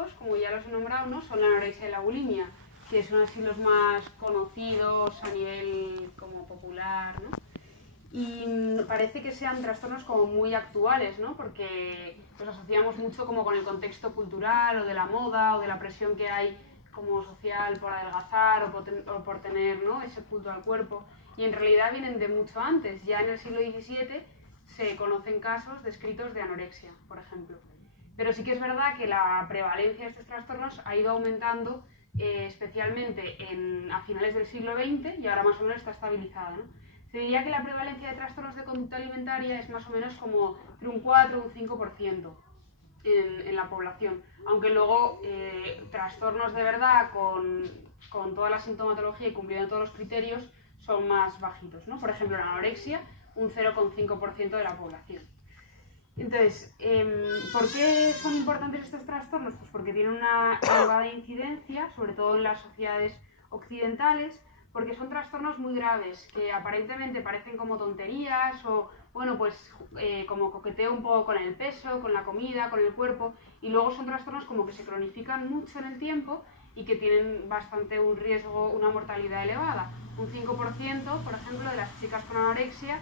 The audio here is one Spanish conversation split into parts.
clásicos, como ya los he nombrado, ¿no? Son la anorexia y la bulimia, que son así los más conocidos a nivel como popular, ¿no? Y parece que sean trastornos como muy actuales, ¿no? Porque los asociamos mucho como con el contexto cultural o de la moda o de la presión que hay como social por adelgazar o por tener, ¿no?, ese culto al cuerpo. Y en realidad vienen de mucho antes. Ya en el siglo XVII se conocen casos descritos de anorexia, por ejemplo. Pero sí que es verdad que la prevalencia de estos trastornos ha ido aumentando, especialmente a finales del siglo XX, y ahora más o menos está estabilizada, ¿no? Se diría que la prevalencia de trastornos de conducta alimentaria es más o menos como entre un 4 o un 5% en la población, aunque luego trastornos de verdad con toda la sintomatología y cumpliendo todos los criterios son más bajitos, ¿no? Por ejemplo, la anorexia, un 0,5% de la población. Entonces, ¿por qué son importantes estos trastornos? Pues porque tienen una elevada incidencia, sobre todo en las sociedades occidentales, porque son trastornos muy graves, que aparentemente parecen como tonterías o, bueno, pues como coqueteo un poco con el peso, con la comida, con el cuerpo, y luego son trastornos como que se cronifican mucho en el tiempo y que tienen bastante un riesgo, una mortalidad elevada. Un 5%, por ejemplo, de las chicas con anorexia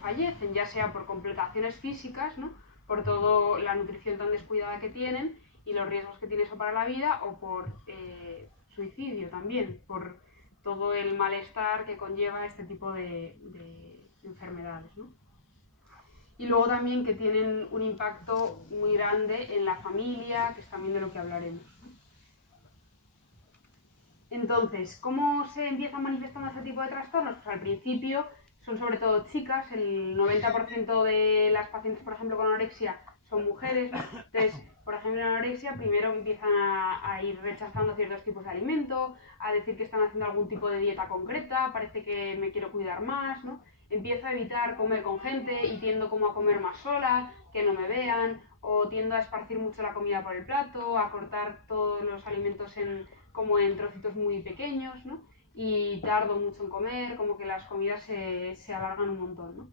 fallecen, ya sea por complicaciones físicas, ¿no?, por toda la nutrición tan descuidada que tienen y los riesgos que tiene eso para la vida, o por suicidio también, por todo el malestar que conlleva este tipo de enfermedades, ¿no? Y luego también que tienen un impacto muy grande en la familia, que es también de lo que hablaremos, ¿no? Entonces, ¿cómo se empiezan manifestando este tipo de trastornos? Pues al principio son sobre todo chicas, el 90% de las pacientes, por ejemplo, con anorexia son mujeres. Entonces, por ejemplo, en anorexia primero empiezan a ir rechazando ciertos tipos de alimento, a decir que están haciendo algún tipo de dieta concreta, parece que me quiero cuidar más, ¿no? Empiezo a evitar comer con gente y tiendo como a comer más sola, que no me vean, o tiendo a esparcir mucho la comida por el plato, a cortar todos los alimentos como en trocitos muy pequeños, ¿no? Y tardo mucho en comer, como que las comidas se alargan un montón, ¿no?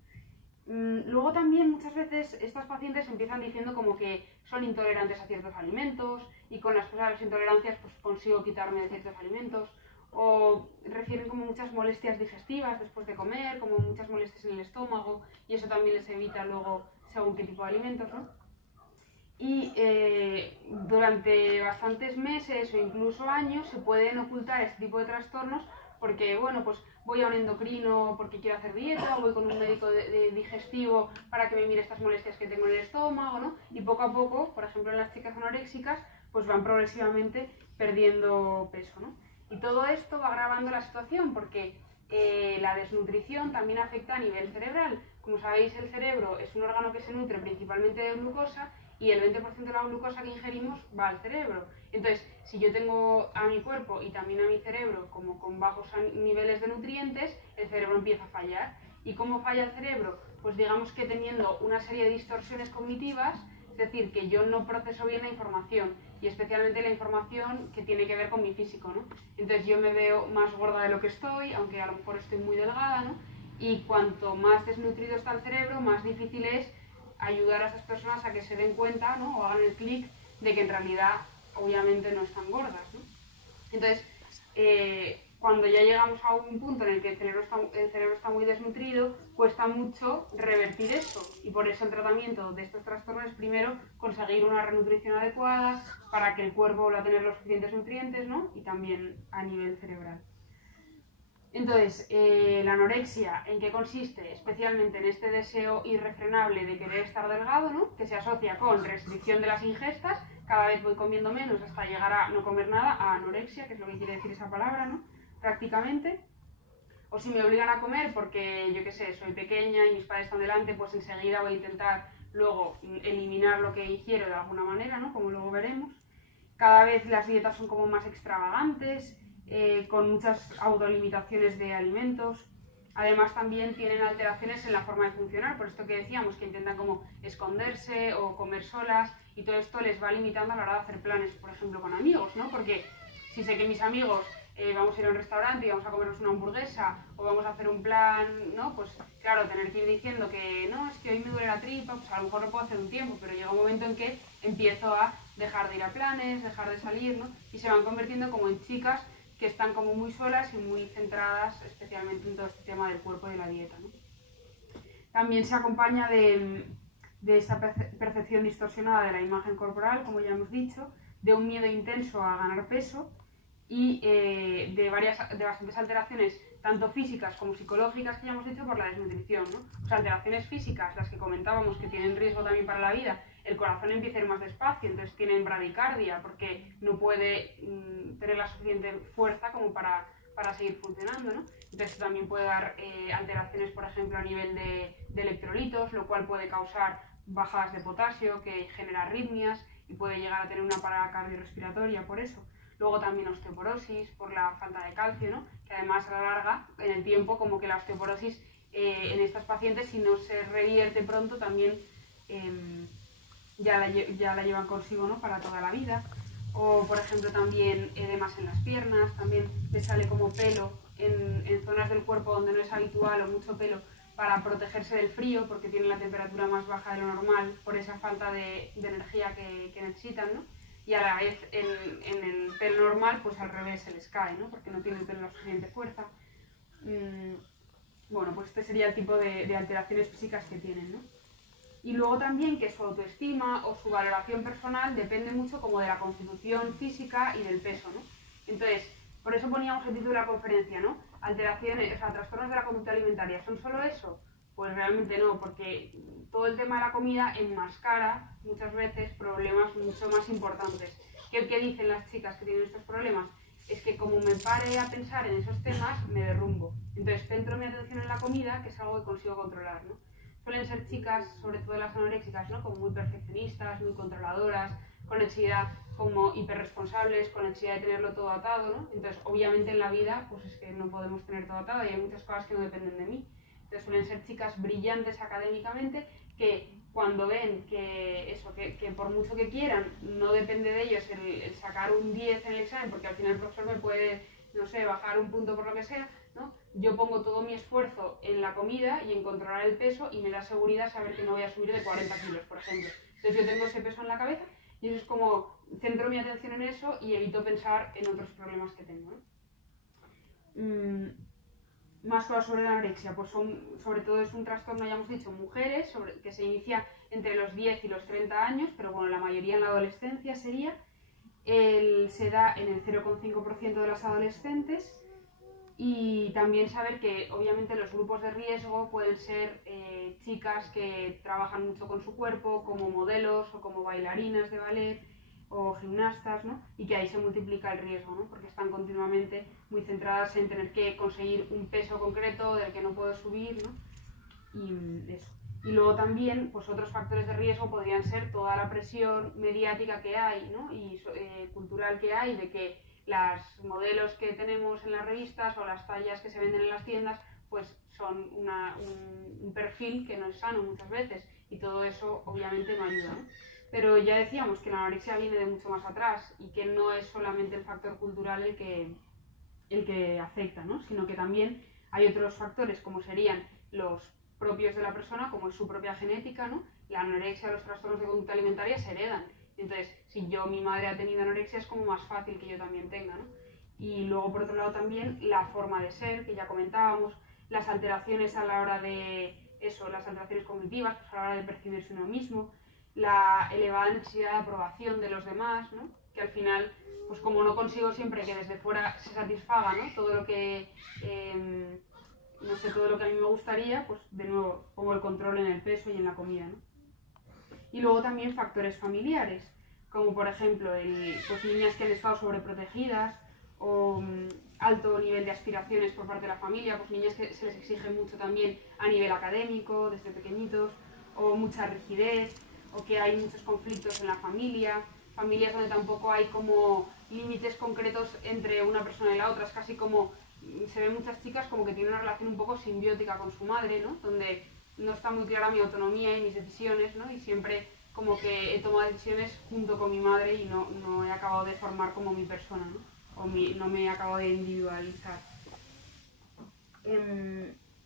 Luego también muchas veces estas pacientes empiezan diciendo como que son intolerantes a ciertos alimentos y con las cosas de las intolerancias pues consigo quitarme de ciertos alimentos, o refieren como muchas molestias digestivas después de comer, como muchas molestias en el estómago, y eso también les evita luego según qué tipo de alimentos, ¿no? Y durante bastantes meses o incluso años se pueden ocultar este tipo de trastornos porque, bueno, pues voy a un endocrino porque quiero hacer dieta, o voy con un médico de digestivo para que me mire estas molestias que tengo en el estómago, ¿no? Y poco a poco, por ejemplo en las chicas anoréxicas, pues van progresivamente perdiendo peso, ¿no? Y todo esto va agravando la situación porque la desnutrición también afecta a nivel cerebral. Como sabéis, el cerebro es un órgano que se nutre principalmente de glucosa y el 20% de la glucosa que ingerimos va al cerebro. Entonces, si yo tengo a mi cuerpo y también a mi cerebro como con bajos niveles de nutrientes, el cerebro empieza a fallar. ¿Y cómo falla el cerebro? Pues digamos que teniendo una serie de distorsiones cognitivas, es decir, que yo no proceso bien la información, y especialmente la información que tiene que ver con mi físico, ¿no? Entonces yo me veo más gorda de lo que estoy, aunque a lo mejor estoy muy delgada, ¿no? Y cuanto más desnutrido está el cerebro, más difícil es ayudar a esas personas a que se den cuenta, ¿no?, o hagan el clic de que en realidad obviamente no están gordas, ¿no? Entonces, cuando ya llegamos a un punto en el que el cerebro está muy desnutrido, cuesta mucho revertir esto, y por eso el tratamiento de estos trastornos es primero conseguir una renutrición adecuada para que el cuerpo vuelva a tener los suficientes nutrientes, ¿no?, y también a nivel cerebral. Entonces, la anorexia, ¿en qué consiste? Especialmente en este deseo irrefrenable de querer estar delgado, ¿no?, que se asocia con restricción de las ingestas, cada vez voy comiendo menos hasta llegar a no comer nada, a anorexia, que es lo que quiere decir esa palabra, ¿no?, prácticamente. O si me obligan a comer porque, yo qué sé, soy pequeña y mis padres están delante, pues enseguida voy a intentar luego eliminar lo que ingiero de alguna manera, ¿no?, como luego veremos. Cada vez las dietas son como más extravagantes, con muchas autolimitaciones de alimentos. Además también tienen alteraciones en la forma de funcionar, por esto que decíamos, que intentan como esconderse o comer solas, y todo esto les va limitando a la hora de hacer planes, por ejemplo, con amigos, ¿no? Porque si sé que mis amigos vamos a ir a un restaurante y vamos a comernos una hamburguesa, o vamos a hacer un plan, ¿no? Pues claro, tener que ir diciendo que no, es que hoy me duele la tripa, pues a lo mejor lo puedo hacer un tiempo, pero llega un momento en que empiezo a dejar de ir a planes, dejar de salir, ¿no? Y se van convirtiendo como en chicas que están como muy solas y muy centradas especialmente en todo este tema del cuerpo y de la dieta, ¿no? También se acompaña de esta percepción distorsionada de la imagen corporal, como ya hemos dicho, de un miedo intenso a ganar peso y de bastantes alteraciones, tanto físicas como psicológicas, que ya hemos dicho, por la desnutrición, ¿no? O sea, alteraciones físicas, las que comentábamos, que tienen riesgo también para la vida. El corazón empieza a ir más despacio, entonces tienen bradicardia, porque no puede tener la suficiente fuerza como para seguir funcionando, ¿no? Entonces también puede dar alteraciones, por ejemplo, a nivel de electrolitos, lo cual puede causar bajadas de potasio, que genera arritmias y puede llegar a tener una parada cardiorrespiratoria por eso. Luego también osteoporosis por la falta de calcio, ¿no? Que además a la larga, en el tiempo, como que la osteoporosis en estas pacientes, si no se revierte pronto, también ya la llevan consigo, ¿no? Para toda la vida. O por ejemplo también edemas en las piernas, también les sale como pelo en zonas del cuerpo donde no es habitual, o mucho pelo, para protegerse del frío, porque tienen la temperatura más baja de lo normal por esa falta de energía que necesitan, ¿no? Y a la vez en el pelo normal, pues al revés se les cae, ¿no? Porque no tiene el pelo la suficiente fuerza. Bueno, pues este sería el tipo de alteraciones físicas que tienen, ¿no? Y luego también que su autoestima o su valoración personal depende mucho como de la constitución física y del peso, ¿no? Entonces, por eso poníamos el título de la conferencia, ¿no? Alteraciones, o sea, trastornos de la conducta alimentaria, ¿son solo eso? Pues realmente no, porque todo el tema de la comida enmascara muchas veces problemas mucho más importantes. ¿Qué dicen las chicas que tienen estos problemas? Es que como me pare a pensar en esos temas, me derrumbo. Entonces centro mi atención en la comida, que es algo que consigo controlar, ¿no? Suelen ser chicas, sobre todo las anoréxicas, ¿no? Como muy perfeccionistas, muy controladoras, con necesidad como hiperresponsables, con necesidad de tenerlo todo atado, ¿no? Entonces, obviamente en la vida, pues es que no podemos tener todo atado y hay muchas cosas que no dependen de mí. Entonces suelen ser chicas brillantes académicamente que cuando ven que por mucho que quieran, no depende de ellos el sacar un 10 en el examen, porque al final el profesor me puede, no sé, bajar un punto por lo que sea, ¿no? Yo pongo todo mi esfuerzo en la comida y en controlar el peso y me da seguridad saber que no voy a subir de 40 kilos, por ejemplo. Entonces yo tengo ese peso en la cabeza y eso es como centro mi atención en eso y evito pensar en otros problemas que tengo, ¿no? Más cosas sobre la anorexia, pues sobre todo es un trastorno, ya hemos dicho, mujeres, que se inicia entre los 10 y los 30 años, pero bueno, la mayoría en la adolescencia sería. Se da en el 0,5% de las adolescentes. Y también saber que obviamente los grupos de riesgo pueden ser chicas que trabajan mucho con su cuerpo, como modelos o como bailarinas de ballet o gimnastas, ¿no? Y que ahí se multiplica el riesgo, ¿no? Porque están continuamente muy centradas en tener que conseguir un peso concreto del que no puedo subir, ¿no? Y eso. Y luego también, pues otros factores de riesgo podrían ser toda la presión mediática que hay, ¿no? Y cultural que hay, de que las modelos que tenemos en las revistas o las tallas que se venden en las tiendas, pues son un perfil que no es sano muchas veces, y todo eso obviamente no ayuda, ¿no? Pero ya decíamos que la anorexia viene de mucho más atrás y que no es solamente el factor cultural el que afecta, ¿no? Sino que también hay otros factores como serían los propios de la persona, como es su propia genética, ¿no? La anorexia, los trastornos de conducta alimentaria se heredan. Entonces, si mi madre ha tenido anorexia, es como más fácil que yo también tenga, ¿no? Y luego, por otro lado, también la forma de ser, que ya comentábamos, las alteraciones a la hora de eso, las alteraciones cognitivas, pues a la hora de percibirse uno mismo, la elevada necesidad de aprobación de los demás, ¿no? Que al final, pues como no consigo siempre que desde fuera se satisfaga, ¿no? Todo lo que, no sé, todo lo que a mí me gustaría, pues de nuevo pongo el control en el peso y en la comida, ¿no? Y luego también factores familiares, como por ejemplo pues niñas que han estado sobreprotegidas o alto nivel de aspiraciones por parte de la familia, pues niñas que se les exige mucho también a nivel académico desde pequeñitos, o mucha rigidez, o que hay muchos conflictos en la familia, familias donde tampoco hay como límites concretos entre una persona y la otra, es casi como, se ven muchas chicas como que tienen una relación un poco simbiótica con su madre, ¿no? Donde no está muy clara mi autonomía y mis decisiones, ¿no? Y siempre como que he tomado decisiones junto con mi madre y no he acabado de formar como mi persona, ¿no? no me acabo de individualizar.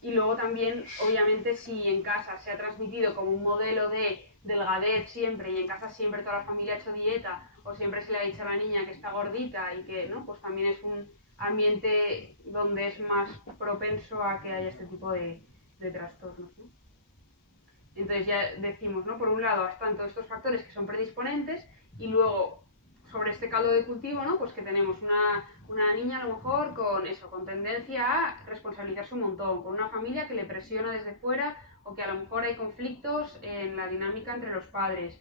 Y luego también, obviamente, si en casa se ha transmitido como un modelo de delgadez siempre y en casa siempre toda la familia ha hecho dieta o siempre se le ha dicho a la niña que está gordita y que, ¿no? Pues también es un ambiente donde es más propenso a que haya este tipo de trastornos, ¿no? Entonces ya decimos, ¿no? Por un lado están todos estos factores que son predisponentes y luego sobre este caldo de cultivo, ¿no? Pues que tenemos una niña a lo mejor con tendencia a responsabilizarse un montón, con una familia que le presiona desde fuera o que a lo mejor hay conflictos en la dinámica entre los padres,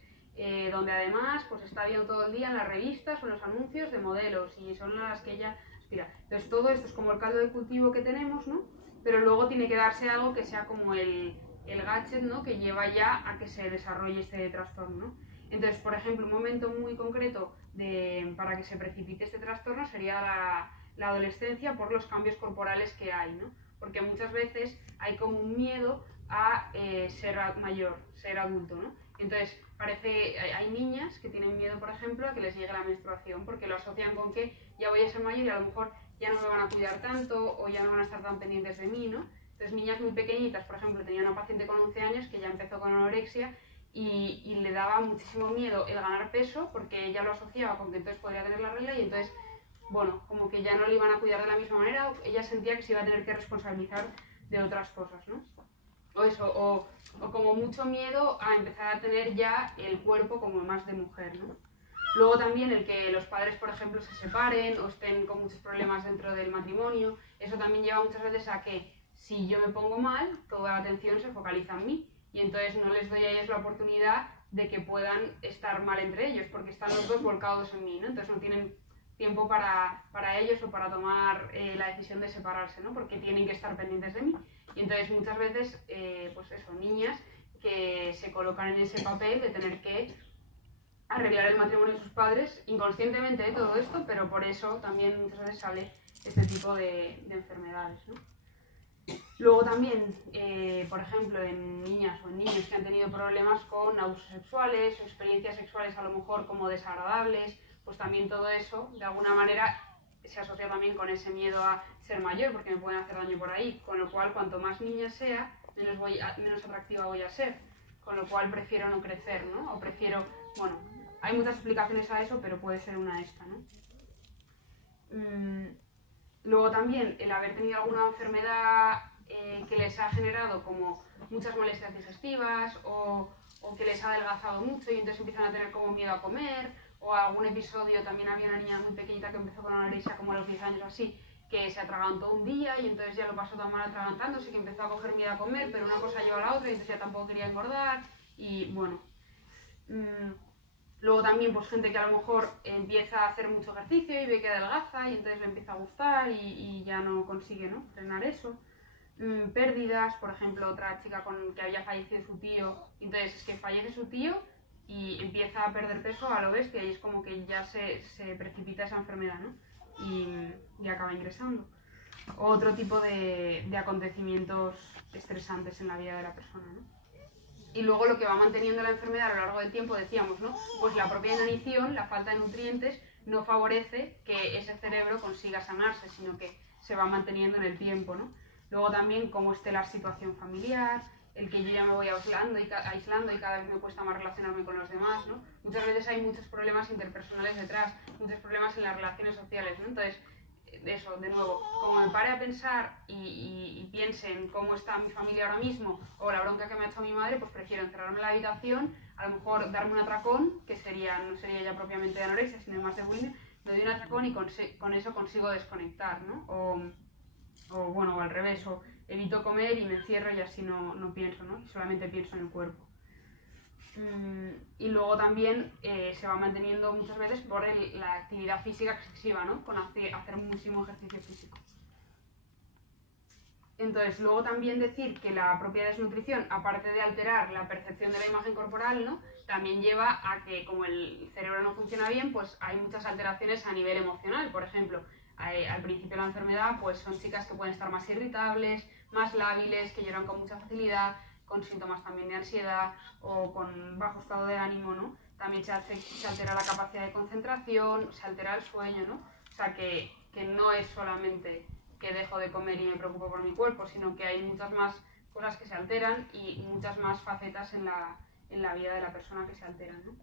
donde además pues está viendo todo el día en las revistas o en los anuncios de modelos y son las que ella aspira. Entonces todo esto es como el caldo de cultivo que tenemos, ¿no? Pero luego tiene que darse algo que sea como el gadget, ¿no? Que lleva ya a que se desarrolle este trastorno, ¿no? Entonces, por ejemplo, un momento muy concreto para que se precipite este trastorno sería la adolescencia por los cambios corporales que hay, ¿no? Porque muchas veces hay como un miedo a ser mayor, ser adulto, ¿no? Entonces, hay niñas que tienen miedo, por ejemplo, a que les llegue la menstruación porque lo asocian con que ya voy a ser mayor y a lo mejor ya no me van a cuidar tanto o ya no van a estar tan pendientes de mí, ¿no? Entonces, niñas muy pequeñitas, por ejemplo, tenía una paciente con 11 años que ya empezó con anorexia y le daba muchísimo miedo el ganar peso porque ella lo asociaba con que entonces podría tener la regla y entonces, bueno, como que ya no le iban a cuidar de la misma manera, ella sentía que se iba a tener que responsabilizar de otras cosas, ¿no? O como mucho miedo a empezar a tener ya el cuerpo como más de mujer, ¿no? Luego también el que los padres, por ejemplo, se separen o estén con muchos problemas dentro del matrimonio, eso también lleva muchas veces a que si yo me pongo mal, toda la atención se focaliza en mí y entonces no les doy a ellos la oportunidad de que puedan estar mal entre ellos porque están los dos volcados en mí, ¿no? Entonces no tienen tiempo para ellos o para tomar la decisión de separarse, ¿no? Porque tienen que estar pendientes de mí. Y entonces muchas veces, pues eso, niñas que se colocan en ese papel de tener que arreglar el matrimonio de sus padres, inconscientemente de todo esto, pero por eso también muchas veces sale este tipo de enfermedades, ¿no? Luego también, por ejemplo, en niñas o en niños que han tenido problemas con abusos sexuales o experiencias sexuales a lo mejor como desagradables, pues también todo eso de alguna manera se asocia también con ese miedo a ser mayor porque me pueden hacer daño por ahí, con lo cual cuanto más niña sea, menos atractiva voy a ser, con lo cual prefiero no crecer, ¿no? O prefiero, bueno, hay muchas explicaciones a eso, pero puede ser una esta, ¿no? Luego también el haber tenido alguna enfermedad que les ha generado como muchas molestias digestivas o que les ha adelgazado mucho y entonces empiezan a tener como miedo a comer, o algún episodio, también había una niña muy pequeñita que empezó con anorexia como a los 10 años o así, que se atragantó un día y entonces ya lo pasó tan mal atragantándose que empezó a coger miedo a comer, pero una cosa lleva a la otra y entonces ya tampoco quería engordar y bueno. Luego también pues gente que a lo mejor empieza a hacer mucho ejercicio y ve que adelgaza y entonces le empieza a gustar y ya no consigue, ¿no? Frenar eso. Pérdidas, por ejemplo, otra chica con que había fallecido su tío, entonces es que fallece su tío y empieza a perder peso a lo bestia y es como que ya se precipita esa enfermedad, ¿no? Y acaba ingresando. Otro tipo de acontecimientos estresantes en la vida de la persona, ¿no? Y luego lo que va manteniendo la enfermedad a lo largo del tiempo, decíamos, ¿no? Pues la propia inanición, la falta de nutrientes, no favorece que ese cerebro consiga sanarse, sino que se va manteniendo en el tiempo, ¿no? Luego también cómo esté la situación familiar, el que yo ya me voy aislando y cada vez me cuesta más relacionarme con los demás, ¿no? Muchas veces hay muchos problemas interpersonales detrás, muchos problemas en las relaciones sociales, ¿no? Entonces, eso, de nuevo, como me pare a pensar y piense en cómo está mi familia ahora mismo o la bronca que me ha hecho mi madre, pues prefiero encerrarme en la habitación, a lo mejor darme un atracón, que no sería ya propiamente de anorexia, sino más de bulimia, me doy un atracón y con eso consigo desconectar, ¿no? O al revés, o evito comer y me encierro y así no pienso, ¿no? Solamente pienso en el cuerpo. Y luego también se va manteniendo muchas veces por la actividad física excesiva, ¿no? Con hacer muchísimo ejercicio físico. Entonces, luego también decir que la propia desnutrición, aparte de alterar la percepción de la imagen corporal, ¿no? También lleva a que, como el cerebro no funciona bien, pues hay muchas alteraciones a nivel emocional. Por ejemplo, al principio de la enfermedad, pues son chicas que pueden estar más irritables, más lábiles, que lloran con mucha facilidad, con síntomas también de ansiedad o con bajo estado de ánimo, ¿no? También se altera la capacidad de concentración, se altera el sueño, ¿no? O sea, que no es solamente que dejo de comer y me preocupo por mi cuerpo, sino que hay muchas más cosas que se alteran y muchas más facetas en la vida de la persona que se alteran, ¿no?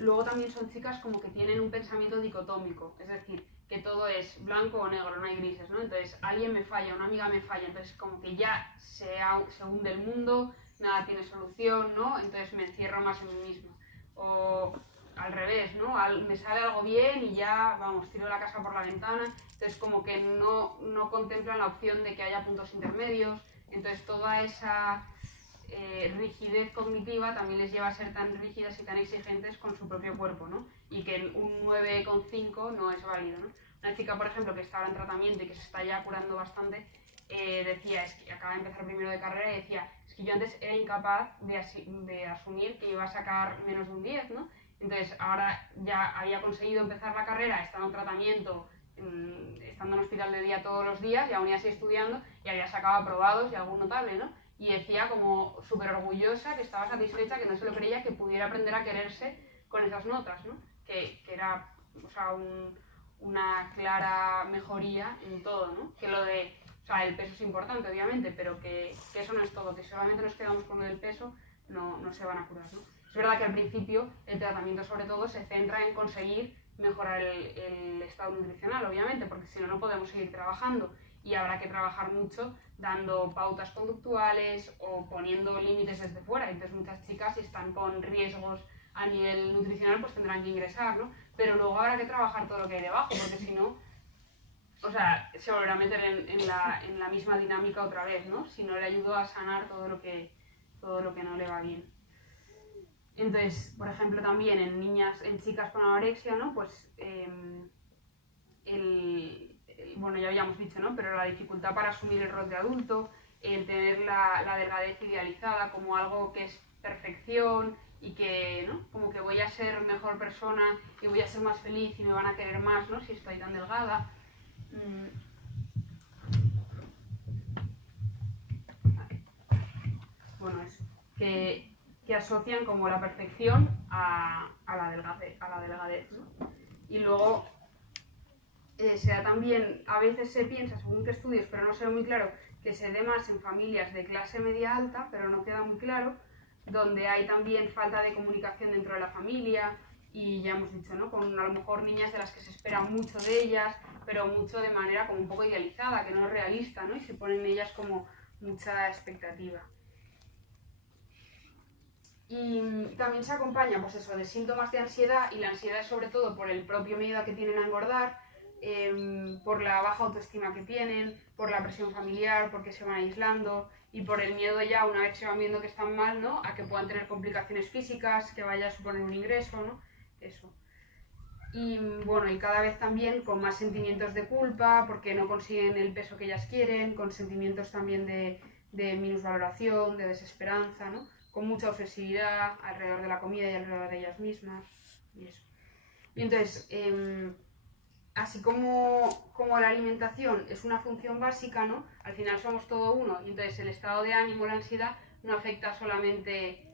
Luego también son chicas como que tienen un pensamiento dicotómico, es decir, que todo es blanco o negro, no hay grises, ¿no? Entonces alguien me falla, una amiga me falla, entonces como que ya se hunde el mundo, nada tiene solución, ¿no? Entonces me encierro más en mí misma. O al revés, ¿no? Me sale algo bien y ya, vamos, tiro la casa por la ventana, entonces como que no contemplan la opción de que haya puntos intermedios, entonces toda esa rigidez cognitiva también les lleva a ser tan rígidas y tan exigentes con su propio cuerpo, ¿no? Y que un 9,5 no es válido, ¿no? Una chica, por ejemplo, que está ahora en tratamiento y que se está ya curando bastante, decía, es que acaba de empezar primero de carrera y decía, es que yo antes era incapaz de asumir que iba a sacar menos de un 10, ¿no? Entonces ahora ya había conseguido empezar la carrera, estaba en tratamiento, estando en hospital de día todos los días y aún así estudiando, y había sacado aprobados y algún notable, ¿no? Y decía como súper orgullosa, que estaba satisfecha, que no se lo creía, que pudiera aprender a quererse con esas notas, ¿no? Que era, o sea, una clara mejoría en todo, ¿no? Que lo de, o sea, el peso es importante, obviamente, pero que eso no es todo, que solamente nos quedamos con lo del peso, no se van a curar, ¿no? Es verdad que al principio el tratamiento sobre todo se centra en conseguir mejorar el estado nutricional, obviamente, porque si no, no podemos seguir trabajando y habrá que trabajar mucho dando pautas conductuales o poniendo límites desde fuera. Entonces muchas chicas, si están con riesgos a nivel nutricional, pues tendrán que ingresar, ¿no? Pero luego habrá que trabajar todo lo que hay debajo, porque si no, o sea, se volverá a meter en la misma dinámica otra vez, ¿no? Si no le ayudo a sanar todo lo que no le va bien. Entonces, por ejemplo, también en chicas con anorexia, ¿no? Pues bueno, ya habíamos dicho, ¿no? Pero la dificultad para asumir el rol de adulto, el tener la delgadez idealizada como algo que es perfección y que, ¿no? Como que voy a ser mejor persona y voy a ser más feliz y me van a querer más, ¿no? Si estoy tan delgada. Bueno, eso. Que asocian como la perfección a la delgadez, ¿no? Y luego se da también, a veces se piensa, según qué estudios, pero no se ve muy claro, que se dé más en familias de clase media alta, pero no queda muy claro, donde hay también falta de comunicación dentro de la familia y ya hemos dicho, ¿no? Con a lo mejor niñas de las que se espera mucho de ellas, pero mucho de manera como un poco idealizada, que no es realista, ¿no? Y se ponen en ellas como mucha expectativa. Y también se acompaña, pues eso, de síntomas de ansiedad, y la ansiedad es sobre todo por el propio miedo que tienen a engordar, por la baja autoestima que tienen, por la presión familiar, porque se van aislando, y por el miedo ya, una vez se van viendo que están mal, ¿no? A que puedan tener complicaciones físicas, que vaya a suponer un ingreso, ¿no? Eso. Y bueno, y cada vez también con más sentimientos de culpa, porque no consiguen el peso que ellas quieren, con sentimientos también de minusvaloración, de desesperanza, ¿no? Con mucha obsesividad alrededor de la comida y alrededor de ellas mismas, y eso. Y entonces, así como la alimentación es una función básica, ¿no? Al final somos todo uno, y entonces el estado de ánimo, la ansiedad, no afecta solamente,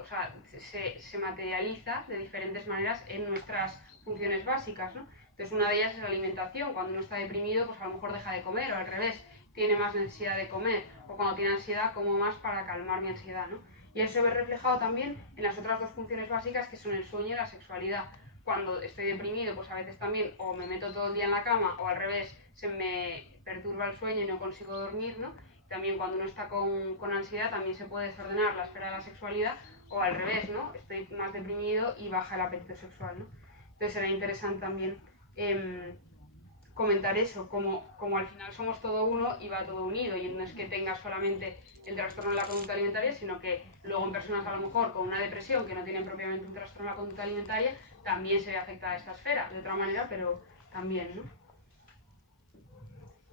o sea, se materializa de diferentes maneras en nuestras funciones básicas, ¿no? Entonces una de ellas es la alimentación. Cuando uno está deprimido, pues a lo mejor deja de comer, o al revés, tiene más necesidad de comer, o cuando tiene ansiedad, como más para calmar mi ansiedad, ¿no? Y eso se ve reflejado también en las otras dos funciones básicas, que son el sueño y la sexualidad. Cuando estoy deprimido, pues a veces también o me meto todo el día en la cama, o al revés, se me perturba el sueño y no consigo dormir, ¿no? También cuando uno está con ansiedad también se puede desordenar la esfera de la sexualidad, o al revés, ¿no? Estoy más deprimido y baja el apetito sexual, ¿no? Entonces será interesante también comentar eso, como al final somos todo uno y va todo unido, y no es que tenga solamente el trastorno de la conducta alimentaria, sino que luego en personas a lo mejor con una depresión que no tienen propiamente un trastorno de la conducta alimentaria, también se ve afectada esta esfera, de otra manera, pero también, ¿no?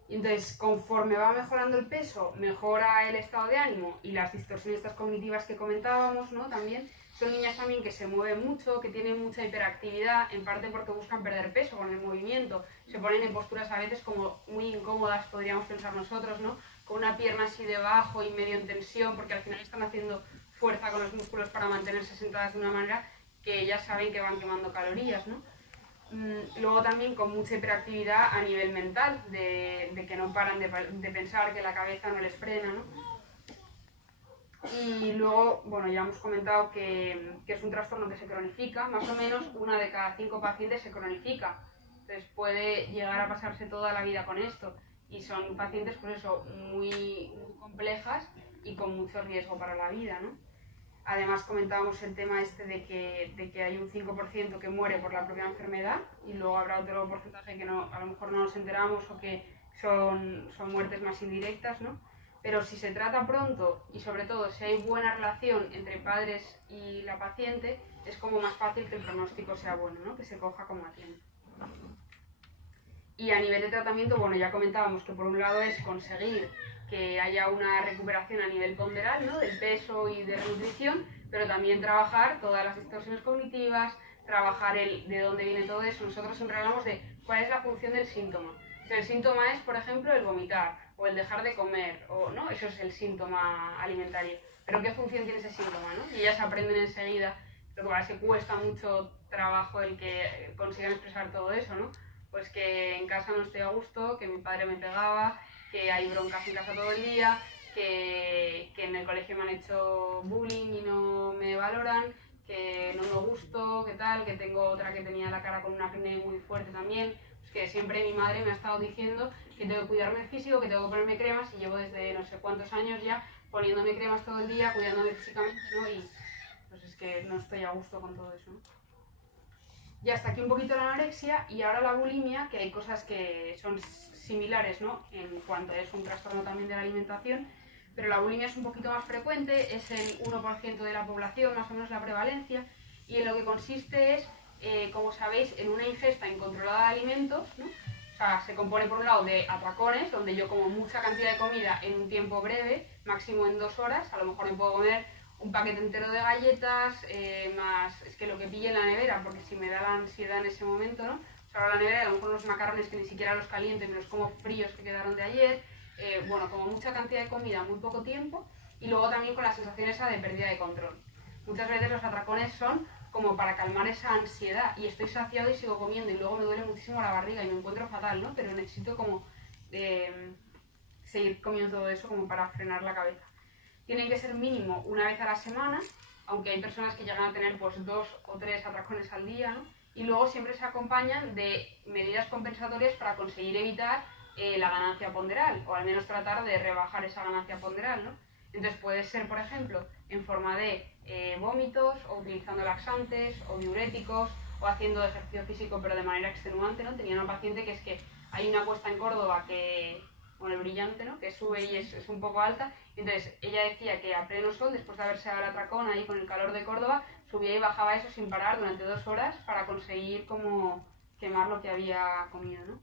Y entonces, conforme va mejorando el peso, mejora el estado de ánimo y las distorsiones estas cognitivas que comentábamos, ¿no? También son niñas también que se mueven mucho, que tienen mucha hiperactividad, en parte porque buscan perder peso con el movimiento. Se ponen en posturas a veces como muy incómodas, podríamos pensar nosotros, ¿no? Con una pierna así debajo y medio en tensión, porque al final están haciendo fuerza con los músculos para mantenerse sentadas de una manera que ellas saben que van quemando calorías, ¿no? Luego también con mucha hiperactividad a nivel mental, de que no paran de pensar, que la cabeza no les frena, ¿no? Y luego, bueno, ya hemos comentado que es un trastorno que se cronifica, más o menos 1 de cada 5 pacientes se cronifica. Entonces puede llegar a pasarse toda la vida con esto. Y son pacientes, pues eso, muy complejas y con mucho riesgo para la vida, ¿no? Además comentábamos el tema este de que hay un 5% que muere por la propia enfermedad y luego habrá otro porcentaje que no, a lo mejor no nos enteramos o que son muertes más indirectas, ¿no? Pero si se trata pronto y sobre todo si hay buena relación entre padres y la paciente, es como más fácil que el pronóstico sea bueno, ¿no? Que se coja como a tiempo. Y a nivel de tratamiento, bueno, ya comentábamos que por un lado es conseguir que haya una recuperación a nivel ponderal, ¿no? Del peso y de nutrición, pero también trabajar todas las distorsiones cognitivas, trabajar de dónde viene todo eso. Nosotros siempre hablamos de cuál es la función del síntoma. Si el síntoma es, por ejemplo, el vomitar o el dejar de comer, o no, eso es el síntoma alimentario. Pero ¿qué función tiene ese síntoma, no? Y ellas aprenden enseguida, lo que pasa es que cuesta mucho trabajo el que consigan expresar todo eso, ¿no? Pues que en casa no estoy a gusto, que mi padre me pegaba, que hay broncas en casa todo el día, que en el colegio me han hecho bullying y no me valoran, que no me gusto, que tal, que tengo otra que tenía la cara con un acné muy fuerte también. Pues que siempre mi madre me ha estado diciendo que tengo que cuidarme el físico, que tengo que ponerme cremas y llevo desde no sé cuántos años ya poniéndome cremas todo el día, cuidándome físicamente, ¿no? Y pues es que no estoy a gusto con todo eso, ¿no? Y hasta aquí un poquito la anorexia y ahora la bulimia, que hay cosas que son similares, ¿no? En cuanto es un trastorno también de la alimentación, pero la bulimia es un poquito más frecuente, es el 1% de la población, más o menos la prevalencia, y en lo que consiste es, como sabéis, en una ingesta incontrolada de alimentos, ¿no? O sea, se compone por un lado de atracones, donde yo como mucha cantidad de comida en un tiempo breve, máximo en 2 horas, a lo mejor me puedo comer un paquete entero de galletas, más es que lo que pille en la nevera, porque si me da la ansiedad en ese momento, ¿no? O sea, ahora la nevera, a lo mejor unos macarrones que ni siquiera los caliento, me los como fríos que quedaron de ayer, bueno, como mucha cantidad de comida en muy poco tiempo, y luego también con la sensación esa de pérdida de control. Muchas veces los atracones son como para calmar esa ansiedad, y estoy saciado y sigo comiendo, y luego me duele muchísimo la barriga y me encuentro fatal, ¿no? Pero necesito como seguir comiendo todo eso como para frenar la cabeza. Tienen que ser mínimo una vez a la semana, aunque hay personas que llegan a tener pues 2 o 3 atracones al día, ¿no? Y luego siempre se acompañan de medidas compensatorias para conseguir evitar la ganancia ponderal, o al menos tratar de rebajar esa ganancia ponderal, ¿no? Entonces puede ser, por ejemplo, en forma de vómitos, o utilizando laxantes, o diuréticos, o haciendo ejercicio físico pero de manera extenuante, ¿no? Tenía una paciente que es que hay una cuesta en Córdoba que, con el brillante, ¿no? Que sube y es un poco alta. Entonces ella decía que a pleno sol, después de haberse dado el atracón ahí con el calor de Córdoba, subía y bajaba eso sin parar durante 2 horas para conseguir como quemar lo que había comido, ¿no?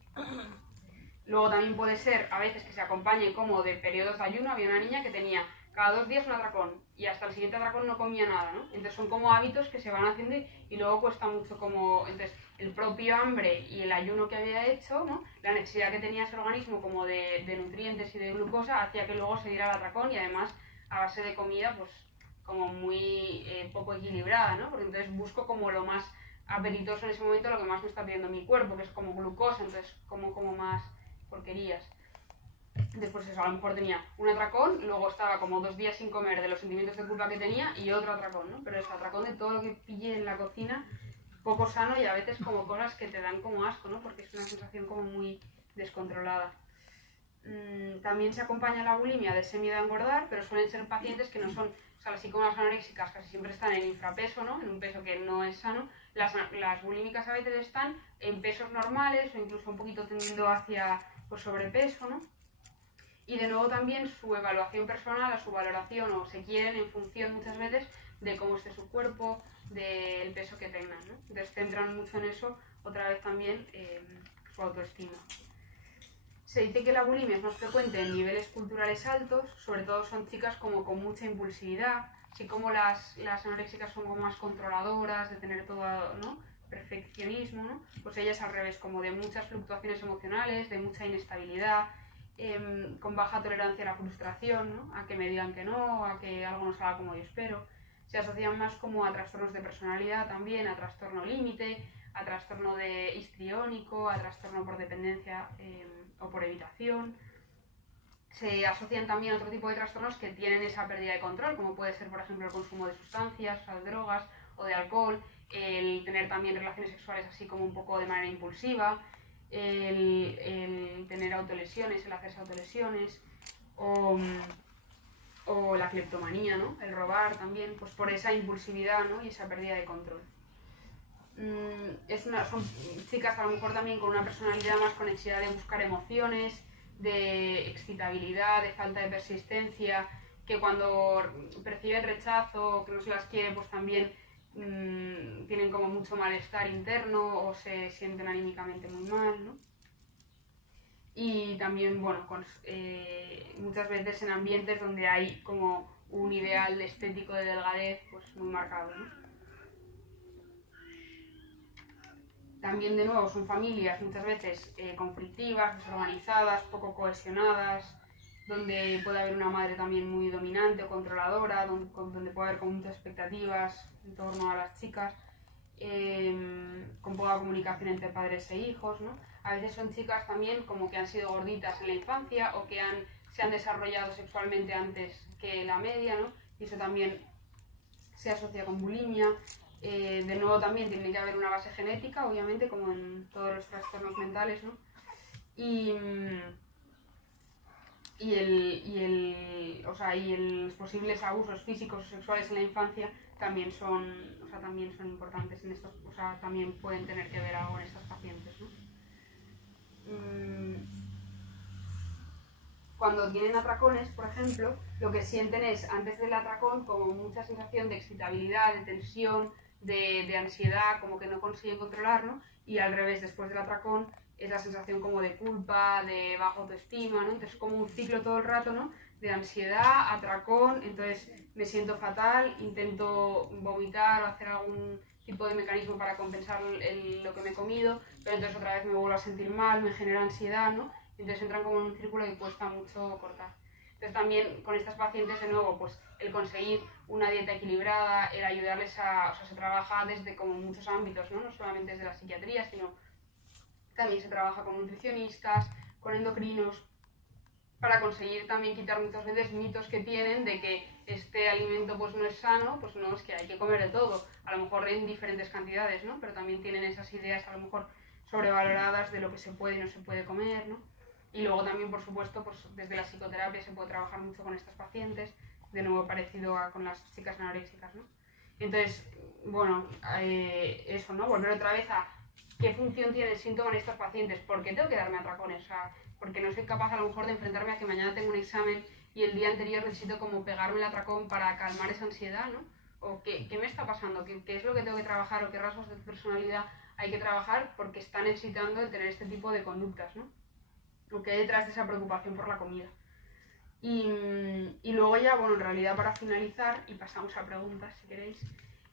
Luego también puede ser a veces que se acompañe como de periodos de ayuno. Había una niña que tenía cada 2 días un atracón y hasta el siguiente atracón no comía nada, ¿no? Entonces son como hábitos que se van haciendo y luego cuesta mucho como... Entonces el propio hambre y el ayuno que había hecho, ¿no? La necesidad que tenía ese organismo como de nutrientes y de glucosa hacía que luego se diera el atracón, y además a base de comida pues como muy poco equilibrada, ¿no? Porque entonces busco como lo más apetitoso en ese momento, lo que más me está pidiendo mi cuerpo, que es como glucosa, entonces como más porquerías. Después eso, a lo mejor tenía un atracón, luego estaba como 2 días sin comer de los sentimientos de culpa que tenía y otro atracón, ¿no? Pero es atracón de todo lo que pille en la cocina, poco sano, y a veces como cosas que te dan como asco, ¿no? Porque es una sensación como muy descontrolada. También se acompaña la bulimia de ese miedo a engordar, pero suelen ser pacientes que no son, o sea, así como las anoréxicas casi siempre están en infrapeso, ¿no? En un peso que no es sano. Las bulímicas a veces están en pesos normales o incluso un poquito tendiendo hacia pues, sobrepeso, ¿no? Y de nuevo también su evaluación personal o su valoración, o se quieren en función muchas veces de cómo esté su cuerpo, del peso que tengan, ¿no? Entonces centran mucho en eso, otra vez también su autoestima. Se dice que la bulimia es más frecuente en niveles culturales altos, sobre todo son chicas como con mucha impulsividad, así como las anoréxicas son como más controladoras, de tener todo, ¿no? Perfeccionismo, ¿no? Pues ellas al revés, como de muchas fluctuaciones emocionales, de mucha inestabilidad, con baja tolerancia a la frustración, ¿no? A que me digan que no, a que algo no salga como yo espero. se asocian más como a trastornos de personalidad también, a trastorno límite, a trastorno de histriónico, a trastorno por dependencia o por evitación. Se asocian también a otro tipo de trastornos que tienen esa pérdida de control, como puede ser, por ejemplo, el consumo de sustancias, o sea, de drogas o de alcohol, el tener también relaciones sexuales así como un poco de manera impulsiva, el tener autolesiones, el hacerse autolesiones, o la cleptomanía, ¿no? El robar también, pues por esa impulsividad, ¿no? Y esa pérdida de control. Son chicas a lo mejor también con una personalidad más con necesidad de buscar emociones, de excitabilidad, de falta de persistencia, que cuando perciben rechazo, que no se las quiere, pues también tienen como mucho malestar interno o se sienten anímicamente muy mal, ¿no? Y también, bueno, muchas veces en ambientes donde hay como un ideal estético de delgadez pues muy marcado, ¿no? También, de nuevo, son familias muchas veces conflictivas, desorganizadas, poco cohesionadas, donde puede haber una madre también muy dominante o controladora, donde puede haber como muchas expectativas en torno a las chicas, con poca comunicación entre padres e hijos, ¿no? A veces son chicas también como que han sido gorditas en la infancia o que se han desarrollado sexualmente antes que la media, ¿no? Y eso también se asocia con bulimia. De nuevo también tiene que haber una base genética, obviamente, como en todos los trastornos mentales, ¿no? Y los posibles abusos físicos o sexuales en la infancia también son importantes en estos, también pueden tener que ver algo en estas pacientes, ¿no? Cuando tienen atracones, por ejemplo, lo que sienten es, antes del atracón, como mucha sensación de excitabilidad, de tensión, de ansiedad, como que no consiguen controlarlo, y al revés, después del atracón, es la sensación como de culpa, de baja autoestima, ¿no? Entonces, como un ciclo todo el rato, ¿no? De ansiedad, atracón, entonces me siento fatal, intento vomitar o hacer algún tipo de mecanismo para compensar lo que me he comido, pero entonces otra vez me vuelvo a sentir mal, me genera ansiedad, ¿no? Entonces entran como en un círculo que cuesta mucho cortar. Entonces también con estas pacientes, de nuevo, pues el conseguir una dieta equilibrada, el ayudarles se trabaja desde como muchos ámbitos, ¿no? No solamente desde la psiquiatría, sino también se trabaja con nutricionistas, con endocrinos, para conseguir también quitar muchas veces mitos que tienen de que este alimento pues no es sano, pues no, es que hay que comer de todo, a lo mejor en diferentes cantidades, ¿no? Pero también tienen esas ideas a lo mejor sobrevaloradas de lo que se puede y no se puede comer, ¿no? Y luego también, por supuesto, pues desde la psicoterapia se puede trabajar mucho con estas pacientes, de nuevo parecido con las chicas anoréxicas, ¿no? Entonces, bueno, eso, ¿no? Volver otra vez a qué función tiene el síntoma en estos pacientes, por qué tengo que darme atracones, porque no soy capaz a lo mejor de enfrentarme a que mañana tengo un examen y el día anterior necesito como pegarme el atracón para calmar esa ansiedad, ¿no? O qué me está pasando, qué es lo que tengo que trabajar o qué rasgos de personalidad hay que trabajar porque están necesitando el tener este tipo de conductas, ¿no? O qué hay detrás de esa preocupación por la comida. Y luego ya, bueno, en realidad para finalizar, y pasamos a preguntas si queréis,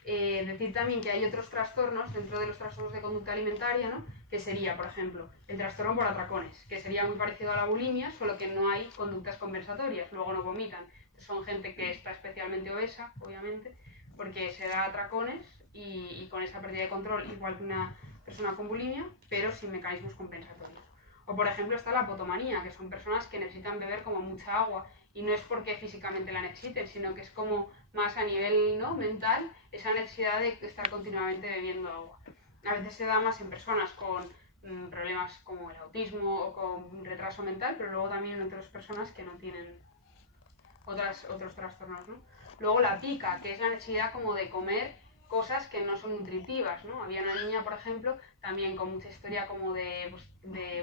decir también que hay otros trastornos dentro de los trastornos de conducta alimentaria, ¿no? Que sería, por ejemplo, el trastorno por atracones, que sería muy parecido a la bulimia, solo que no hay conductas compensatorias, luego no vomitan. Entonces son gente que está especialmente obesa, obviamente, porque se da atracones y con esa pérdida de control, igual que una persona con bulimia, pero sin mecanismos compensatorios. O por ejemplo está la apotomanía, que son personas que necesitan beber como mucha agua, y no es porque físicamente la necesiten, sino que es como más a nivel, ¿no?, mental, esa necesidad de estar continuamente bebiendo agua. A veces se da más en personas con problemas como el autismo o con retraso mental, pero luego también en otras personas que no tienen otros trastornos, ¿no? Luego la pica, que es la necesidad como de comer cosas que no son nutritivas, ¿no? Había una niña, por ejemplo, también con mucha historia como de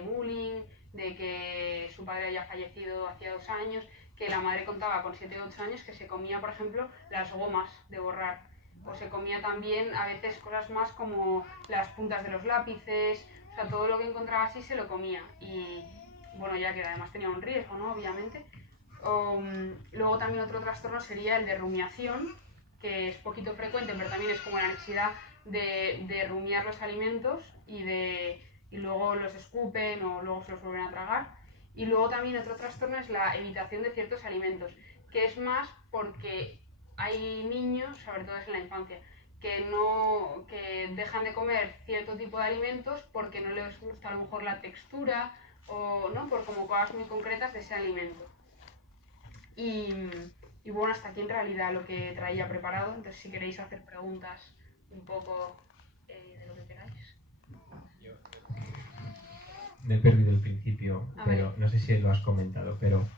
bullying, de que su padre haya fallecido hacía 2 años, que la madre contaba con 7 o 8 años que se comía, por ejemplo, las gomas de borrar, o se comía también a veces cosas más como las puntas de los lápices, o sea, todo lo que encontraba así se lo comía, y bueno, ya que además tenía un riesgo, ¿no?, obviamente. Luego también otro trastorno sería el de rumiación, que es poquito frecuente, pero también es como la necesidad de rumiar los alimentos y luego los escupen o luego se los vuelven a tragar. Y luego también otro trastorno es la evitación de ciertos alimentos, que es más porque hay niños, sobre todo es en la infancia, que dejan de comer cierto tipo de alimentos porque no les gusta a lo mejor la textura o no por como cosas muy concretas de ese alimento. Y bueno, hasta aquí en realidad lo que traía preparado, entonces si queréis hacer preguntas un poco de lo que queráis. Me he perdido el principio, pero no sé si lo has comentado, pero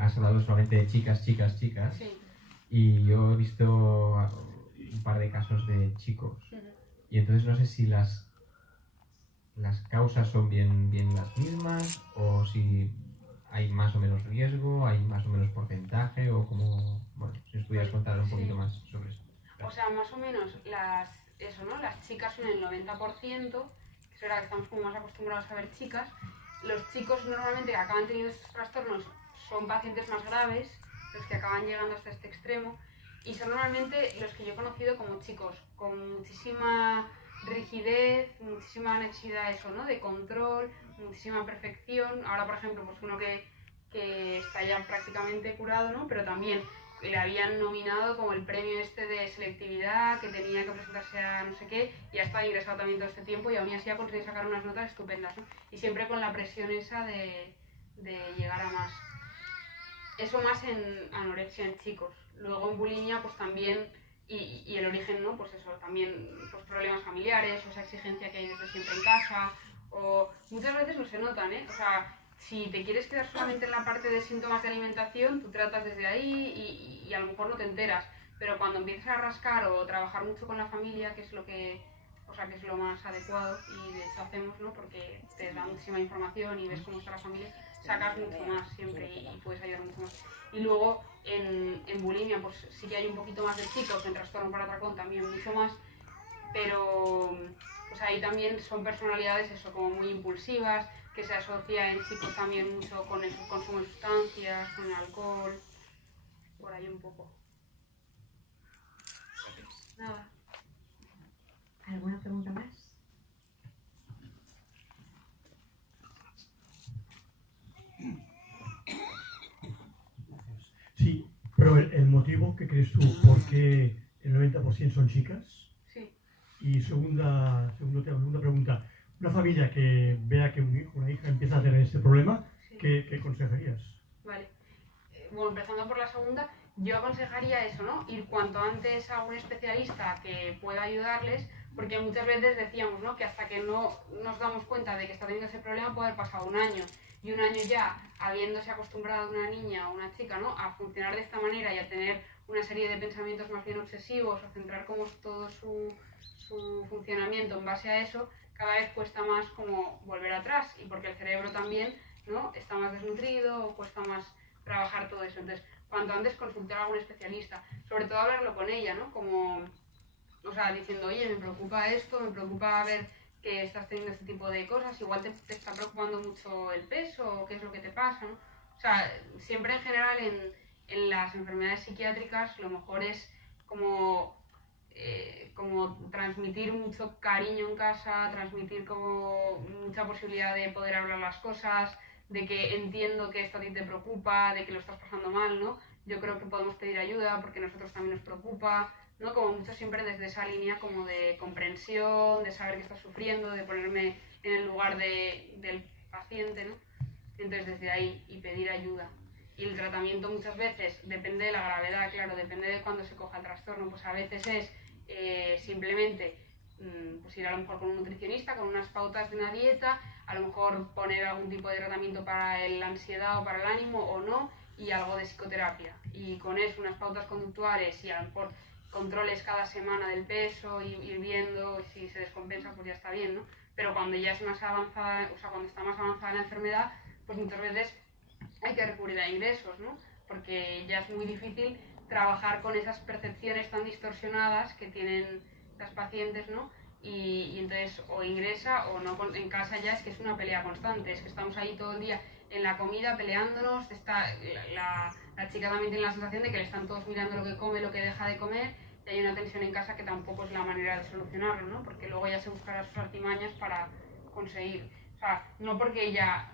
has hablado solamente de chicas, chicas, chicas, sí. Y yo he visto un par de casos de chicos, y entonces no sé si las causas son bien las mismas, o si hay más o menos riesgo, hay más o menos porcentaje, o como, bueno, si os pudieras contar un poquito más sobre eso. Gracias. O sea, más o menos las chicas son el 90%, que es verdad que estamos como más acostumbrados a ver chicas. Los chicos normalmente que acaban teniendo estos trastornos son pacientes más graves, los que acaban llegando hasta este extremo, y son normalmente los que yo he conocido como chicos con muchísima rigidez, muchísima necesidad de control, muchísima perfección. Ahora, por ejemplo, pues uno que está ya prácticamente curado, ¿no? Pero también le habían nominado como el premio de selectividad, que tenía que presentarse a no sé qué, y ha estado ingresado también todo este tiempo y aún así ha conseguido sacar unas notas estupendas, ¿no? Y siempre con la presión esa de llegar a más. Eso más en anorexia en chicos. Luego en bulimia pues también, y el origen, ¿no? Pues eso, también pues problemas familiares, o esa exigencia que hay desde siempre en casa, o muchas veces no se notan, ¿eh? O sea, si te quieres quedar solamente en la parte de síntomas de alimentación, tú tratas desde ahí y a lo mejor no te enteras, pero cuando empiezas a rascar o trabajar mucho con la familia, que es lo que, o sea, que es lo más adecuado, y de hecho hacemos, ¿no? Porque te da muchísima información y ves cómo está la familia, sacas mucho más siempre y puedes ayudar mucho más. Y luego en bulimia pues sí que hay un poquito más de chicos, en trastorno por atracón también mucho más, pero pues ahí también son personalidades eso, como muy impulsivas, que se asocia en chicos también mucho con el consumo de sustancias, con el alcohol, por ahí un poco. Nada. ¿Alguna pregunta más? Sí, pero el motivo que crees tú, ¿por qué el 90% son chicas? Sí. Y segunda pregunta, una familia que vea que un hijo, una hija empieza a tener este problema, sí. ¿Qué aconsejarías? Vale. Bueno, empezando por la segunda, yo aconsejaría eso, ¿no? Ir cuanto antes a un especialista que pueda ayudarles, porque muchas veces decíamos, ¿no? Que hasta que no nos damos cuenta de que está teniendo ese problema puede haber pasado un año. Y un año ya, habiéndose acostumbrado una niña o una chica, ¿no? A funcionar de esta manera y a tener una serie de pensamientos más bien obsesivos, a centrar como todo su funcionamiento en base a eso, cada vez cuesta más como volver atrás, y porque el cerebro también, ¿no? Está más desnutrido o cuesta más trabajar todo eso. Entonces, cuanto antes consultar a algún especialista, sobre todo hablarlo con ella, ¿no? Como, o sea, diciendo, oye, me preocupa esto, me preocupa ver que estás teniendo este tipo de cosas, igual te está preocupando mucho el peso, o qué es lo que te pasa, ¿no? O sea, siempre en general en las enfermedades psiquiátricas lo mejor es como transmitir mucho cariño en casa, transmitir como mucha posibilidad de poder hablar las cosas, de que entiendo que esto a ti te preocupa, de que lo estás pasando mal, ¿no? Yo creo que podemos pedir ayuda porque a nosotros también nos preocupa, ¿no? Como mucho siempre desde esa línea como de comprensión, de saber que estás sufriendo, de ponerme en el lugar del paciente, ¿no? Entonces desde ahí y pedir ayuda. Y el tratamiento muchas veces depende de la gravedad, claro, depende de cuándo se coja el trastorno, pues a veces es simplemente pues ir a lo mejor con un nutricionista, con unas pautas de una dieta, a lo mejor poner algún tipo de tratamiento para la ansiedad o para el ánimo o no, y algo de psicoterapia. Y con eso unas pautas conductuales y a lo mejor controles cada semana del peso y ir viendo si se descompensa, pues ya está bien, ¿no? Pero cuando ya es más avanzada, o sea, cuando está más avanzada la enfermedad, pues muchas veces hay que recurrir a ingresos, ¿no? Porque ya es muy difícil trabajar con esas percepciones tan distorsionadas que tienen las pacientes, ¿no? Y entonces o ingresa o no, en casa ya es que es una pelea constante, es que estamos ahí todo el día en la comida peleándonos, la chica también tiene la sensación de que le están todos mirando lo que come, lo que deja de comer, y hay una tensión en casa que tampoco es la manera de solucionarlo, ¿no? Porque luego ya se buscará sus artimañas para conseguir. sea, no porque ella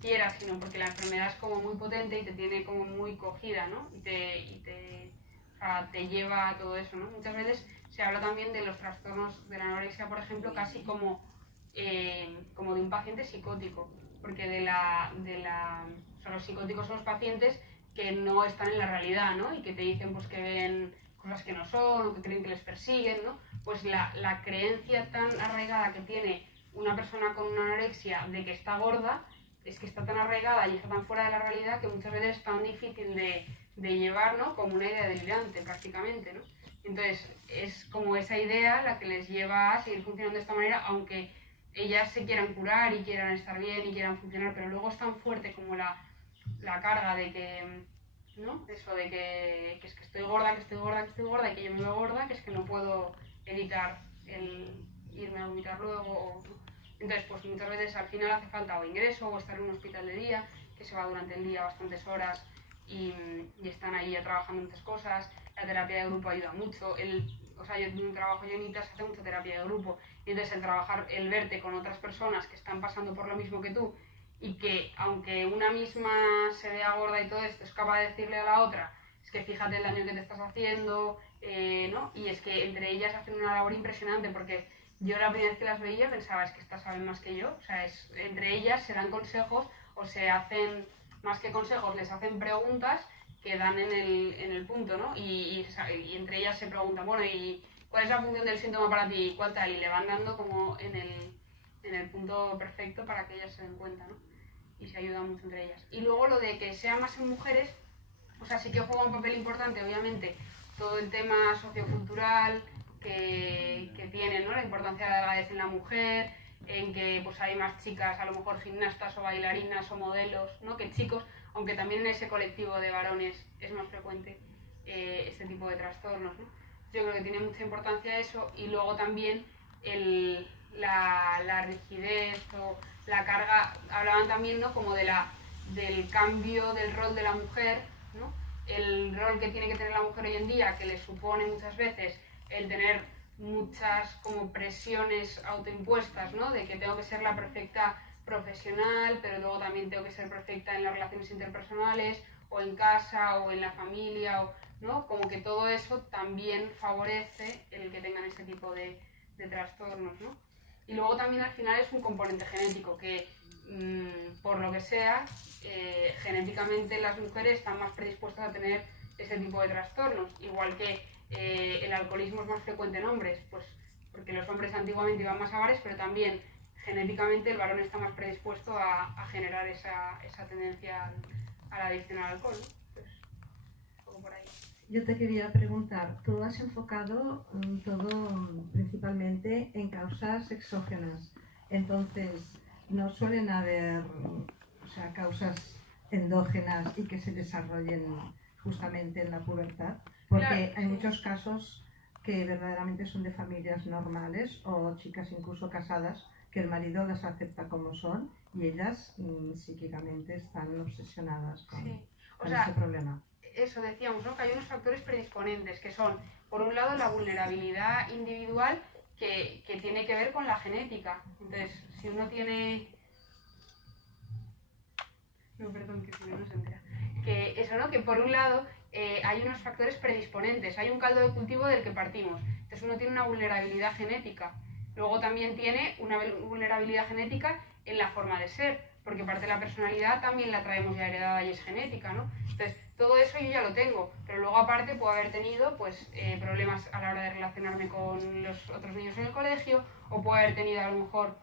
quiera, sino porque la enfermedad es como muy potente y te tiene como muy cogida, ¿no? O sea, te lleva a todo eso, ¿no? Muchas veces se habla también de los trastornos de la anorexia, por ejemplo, casi como de un paciente psicótico, porque o sea, los psicóticos son los pacientes que no están en la realidad, ¿no? Y que te dicen pues que ven cosas que no son o que creen que les persiguen, ¿no? Pues la creencia tan arraigada que tiene una persona con una anorexia de que está gorda es que está tan arraigada y está tan fuera de la realidad que muchas veces es tan difícil de llevar, ¿no? Como una idea delirante prácticamente, ¿no? Entonces es como esa idea la que les lleva a seguir funcionando de esta manera, aunque ellas se quieran curar y quieran estar bien y quieran funcionar, pero luego es tan fuerte como la carga de que, ¿no? Eso de que es que estoy gorda, que estoy gorda, que estoy gorda y que yo me veo gorda, que es que no puedo evitar el irme a vomitar luego. Entonces, pues muchas veces al final hace falta o ingreso o estar en un hospital de día, que se va durante el día bastantes horas y están ahí ya trabajando muchas cosas. La terapia de grupo ayuda mucho. O sea, yo en un trabajo yo en ITAS hace mucha terapia de grupo. Y entonces el verte con otras personas que están pasando por lo mismo que tú y que aunque una misma se vea gorda y todo esto, es capaz de decirle a la otra, es que fíjate el daño que te estás haciendo, ¿no? Y es que entre ellas hacen una labor impresionante porque yo la primera vez que las veía pensaba, es que estas saben más que yo, o sea, entre ellas se dan consejos o se hacen, más que consejos, les hacen preguntas que dan en el punto, ¿no? Y entre ellas se preguntan, bueno, ¿y cuál es la función del síntoma para ti? ¿Cuál tal? Y le van dando como en el punto perfecto para que ellas se den cuenta, ¿no? Y se ayudan mucho entre ellas. Y luego lo de que sea más en mujeres, o sea, sí que juega un papel importante, obviamente, todo el tema sociocultural que tiene, ¿no? La importancia de la delgadez en la mujer, en que pues hay más chicas, a lo mejor gimnastas o bailarinas o modelos, ¿no? Que chicos, aunque también en ese colectivo de varones es más frecuente este tipo de trastornos, ¿no? Yo creo que tiene mucha importancia eso y luego también la rigidez o la carga, hablaban también, ¿no? Como del cambio del rol de la mujer, ¿no? El rol que tiene que tener la mujer hoy en día, que le supone muchas veces el tener muchas como presiones autoimpuestas, ¿no? De que tengo que ser la perfecta profesional, pero luego también tengo que ser perfecta en las relaciones interpersonales, o en casa, o en la familia, ¿no? Como que todo eso también favorece el que tengan ese tipo de trastornos, ¿no? Y luego también al final es un componente genético que, por lo que sea, genéticamente las mujeres están más predispuestas a tener ese tipo de trastornos, igual que el alcoholismo es más frecuente en hombres, pues porque los hombres antiguamente iban más a bares, pero también genéticamente el varón está más predispuesto a generar esa tendencia a la adicción al alcohol, ¿no? Pues, poco por ahí. Yo te quería preguntar, tú has enfocado todo principalmente en causas exógenas, entonces no suelen haber, o sea, causas endógenas y que se desarrollen justamente en la pubertad, porque Claro, hay sí. muchos casos que verdaderamente son de familias normales o chicas incluso casadas que el marido las acepta como son y ellas psíquicamente están obsesionadas con, Sí. O con sea, ese problema. eso decíamos, ¿no? Que hay unos factores predisponentes que son, por un lado, la vulnerabilidad individual que tiene que ver con la genética. Entonces, si uno tiene... No, perdón, que si no, no se entera. Que eso, ¿no? Que por un lado hay unos factores predisponentes, hay un caldo de cultivo del que partimos. Entonces uno tiene una vulnerabilidad genética. Luego también tiene una vulnerabilidad genética en la forma de ser, porque parte de la personalidad también la traemos ya heredada y es genética, ¿no? Entonces, todo eso yo ya lo tengo, pero luego aparte puedo haber tenido pues, problemas a la hora de relacionarme con los otros niños en el colegio, o puedo haber tenido a lo mejor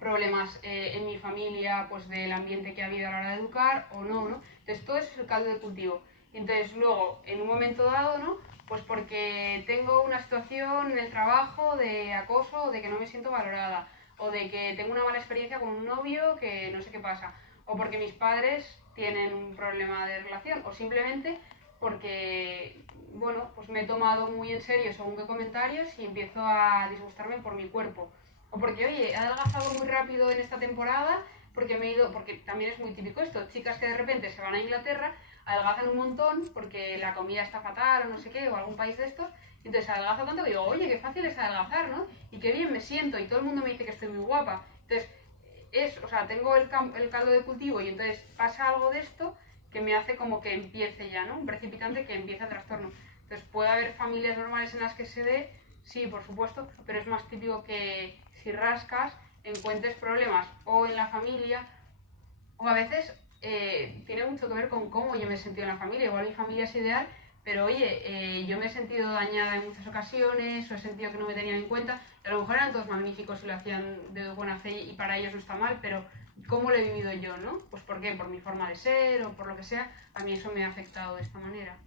problemas en mi familia, pues del ambiente que ha habido a la hora de educar, o no, ¿no? Entonces, todo eso es el caldo de cultivo. Y entonces, luego, en un momento dado, ¿no? Pues porque tengo una situación en el trabajo de acoso, o de que no me siento valorada, o de que tengo una mala experiencia con un novio que no sé qué pasa, o porque mis padres tienen un problema de relación, o simplemente porque, bueno, pues me he tomado muy en serio según qué comentarios y empiezo a disgustarme por mi cuerpo. O porque, oye, he adelgazado muy rápido en esta temporada porque me he ido, porque también es muy típico esto, chicas que de repente se van a Inglaterra, adelgazan un montón porque la comida está fatal o no sé qué, o algún país de estos, y entonces adelgazo tanto que digo, oye, qué fácil es adelgazar, ¿no? Y qué bien me siento, y todo el mundo me dice que estoy muy guapa. Entonces, o sea, tengo el caldo de cultivo y entonces pasa algo de esto que me hace como que empiece ya, ¿no? Un precipitante que empieza el trastorno. Entonces puede haber familias normales en las que se dé, sí, por supuesto, pero es más típico que si rascas encuentres problemas o en la familia o a veces tiene mucho que ver con cómo yo me he sentido en la familia. Igual mi familia es ideal, pero oye, yo me he sentido dañada en muchas ocasiones o he sentido que no me tenían en cuenta. A lo mejor eran todos magníficos y lo hacían de buena fe y para ellos no está mal, pero ¿cómo lo he vivido yo, no? Pues ¿por qué? Por mi forma de ser o por lo que sea, a mí eso me ha afectado de esta manera.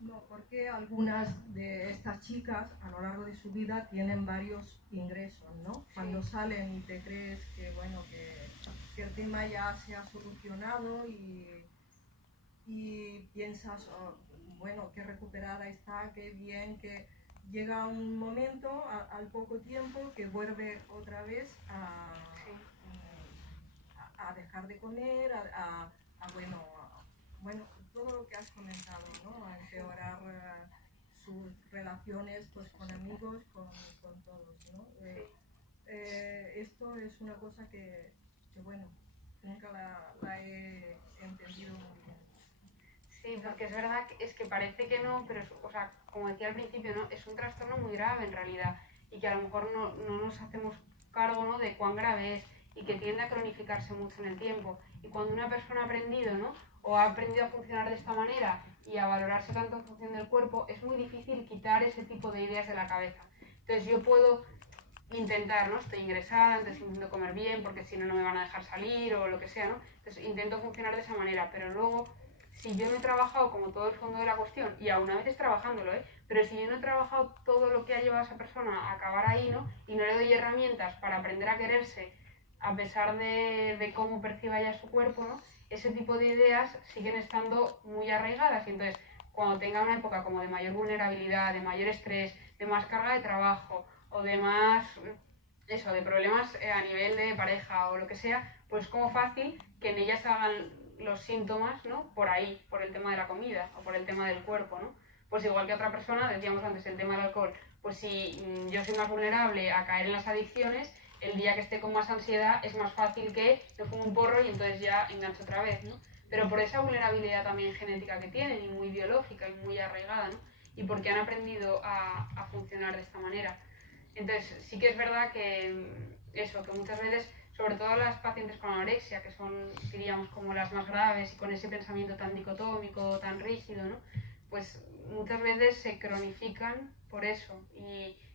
No, porque algunas de estas chicas a lo largo de su vida tienen varios ingresos, ¿no? Sí. Cuando salen y te crees que, bueno, que el tema ya se ha solucionado y piensas, oh, bueno, qué recuperada está, qué bien, que llega un momento al poco tiempo que vuelve otra vez a dejar de comer, bueno, todo lo que has comentado, ¿no? A empeorar sus relaciones pues, con amigos, con todos, ¿no? Esto es una cosa que bueno, nunca la he entendido muy bien. Sí, porque es verdad que es que parece que no, pero o sea, como decía al principio, ¿no? Es un trastorno muy grave en realidad y que a lo mejor no nos hacemos cargo, ¿no? De cuán grave es y que tiende a cronificarse mucho en el tiempo. Y cuando una persona ha aprendido, ¿no? O ha aprendido a funcionar de esta manera y a valorarse tanto en función del cuerpo, es muy difícil quitar ese tipo de ideas de la cabeza. Entonces yo puedo intentar, ¿no? Estoy ingresada, entonces intento comer bien porque si no, no me van a dejar salir o lo que sea, ¿no? Entonces intento funcionar de esa manera, pero luego, si yo no he trabajado como todo el fondo de la cuestión, y aún a veces trabajándolo, pero si yo no he trabajado todo lo que ha llevado a esa persona a acabar ahí, ¿no? Y no le doy herramientas para aprender a quererse a pesar de cómo perciba ya su cuerpo, ¿no? Ese tipo de ideas siguen estando muy arraigadas y entonces cuando tenga una época como de mayor vulnerabilidad, de mayor estrés, de más carga de trabajo o de más, eso, de problemas a nivel de pareja o lo que sea, pues como fácil que en ellas hagan los síntomas, ¿no? Por ahí, por el tema de la comida o por el tema del cuerpo, ¿no? Pues igual que otra persona, decíamos antes el tema del alcohol, pues si yo soy más vulnerable a caer en las adicciones, el día que esté con más ansiedad es más fácil que me fume un porro y entonces ya engancho otra vez, ¿no? Pero por esa vulnerabilidad también genética que tienen y muy biológica y muy arraigada, ¿no? Y porque han aprendido a funcionar de esta manera. Entonces sí que es verdad que eso, que muchas veces, sobre todo las pacientes con anorexia, que son, diríamos, como las más graves y con ese pensamiento tan dicotómico, tan rígido, ¿no? Pues muchas veces se cronifican por eso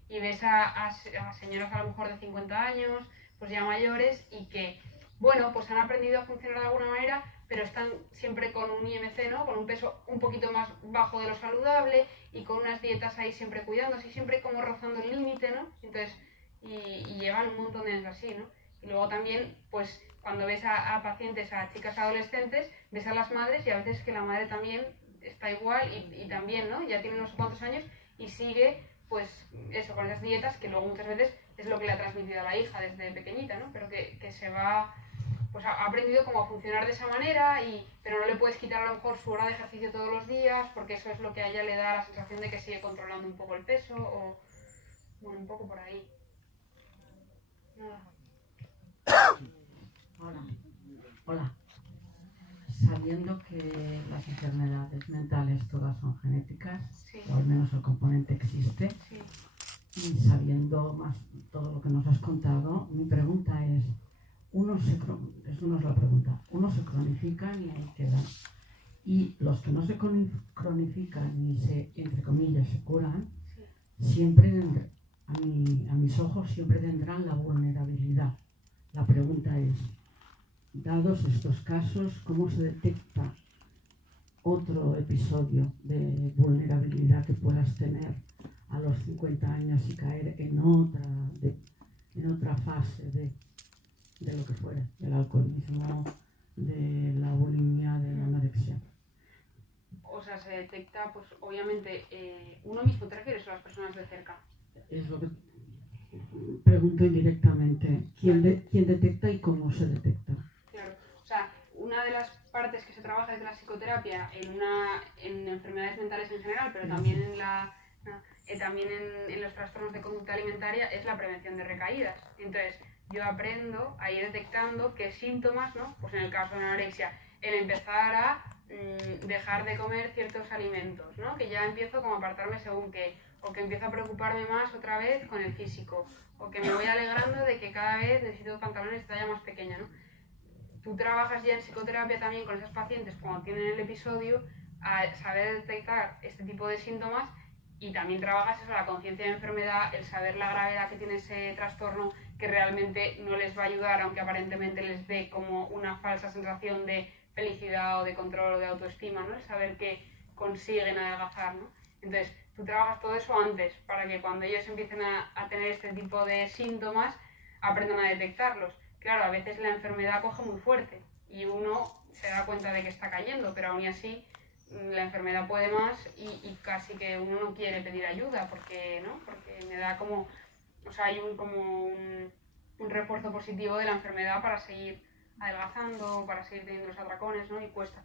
y ves a señoras a lo mejor de 50 años, pues ya mayores y que, bueno, pues han aprendido a funcionar de alguna manera, pero están siempre con un IMC, ¿no? Con un peso un poquito más bajo de lo saludable y con unas dietas ahí siempre cuidándose, siempre como rozando el límite, ¿no? Entonces, y llevan un montón de años así, ¿no? Y luego también, pues, cuando ves a pacientes, a chicas adolescentes, ves a las madres y a veces que la madre también está igual y también, ¿no? Ya tiene unos cuantos años y sigue, pues, eso, con esas dietas que luego muchas veces es lo que le ha transmitido a la hija desde pequeñita, ¿no? Pero que se va, pues ha aprendido como a funcionar de esa manera, pero no le puedes quitar a lo mejor su hora de ejercicio todos los días porque eso es lo que a ella le da la sensación de que sigue controlando un poco el peso o, bueno, un poco por ahí. Nada. Hola. Sabiendo que las enfermedades mentales todas son genéticas, Sí. o al menos el componente existe, Sí. y sabiendo más todo lo que nos has contado, mi pregunta es, eso no es la pregunta, unos se cronifican y ahí quedan, y los que no se cronifican ni se, entre comillas, se curan, siempre, a mis ojos, siempre tendrán la vulnerabilidad. La pregunta es, dados estos casos, ¿cómo se detecta otro episodio de vulnerabilidad que puedas tener a los 50 años y caer en otra fase de lo que fuera, del alcoholismo, de la bulimia, de la anorexia? O sea, se detecta, pues obviamente, uno mismo, ¿te refieres a las personas de cerca? Es lo que pregunto indirectamente. ¿Quién detecta y cómo se detecta? partes que se trabaja desde la psicoterapia en enfermedades mentales en general, pero también en los trastornos de conducta alimentaria, es la prevención de recaídas. Entonces, yo aprendo a ir detectando qué síntomas, ¿no? Pues en el caso de la anorexia, el empezar a dejar de comer ciertos alimentos, ¿no? Que ya empiezo como a apartarme según qué, o que empiezo a preocuparme más otra vez con el físico, o que me voy alegrando de que cada vez necesito pantalones de talla más pequeña, ¿no? Tú trabajas ya en psicoterapia también con esas pacientes cuando tienen el episodio a saber detectar este tipo de síntomas, y también trabajas eso, la conciencia de enfermedad, el saber la gravedad que tiene ese trastorno, que realmente no les va a ayudar, aunque aparentemente les dé como una falsa sensación de felicidad o de control o de autoestima, ¿no? El saber que consiguen adelgazar, ¿no? Entonces, tú trabajas todo eso antes, para que cuando ellos empiecen a tener este tipo de síntomas, aprendan a detectarlos. Claro, a veces la enfermedad coge muy fuerte y uno se da cuenta de que está cayendo, pero aún así la enfermedad puede más y casi que uno no quiere pedir ayuda porque me da como, o sea, hay un refuerzo positivo de la enfermedad para seguir adelgazando, para seguir teniendo los atracones, ¿no? Y cuesta.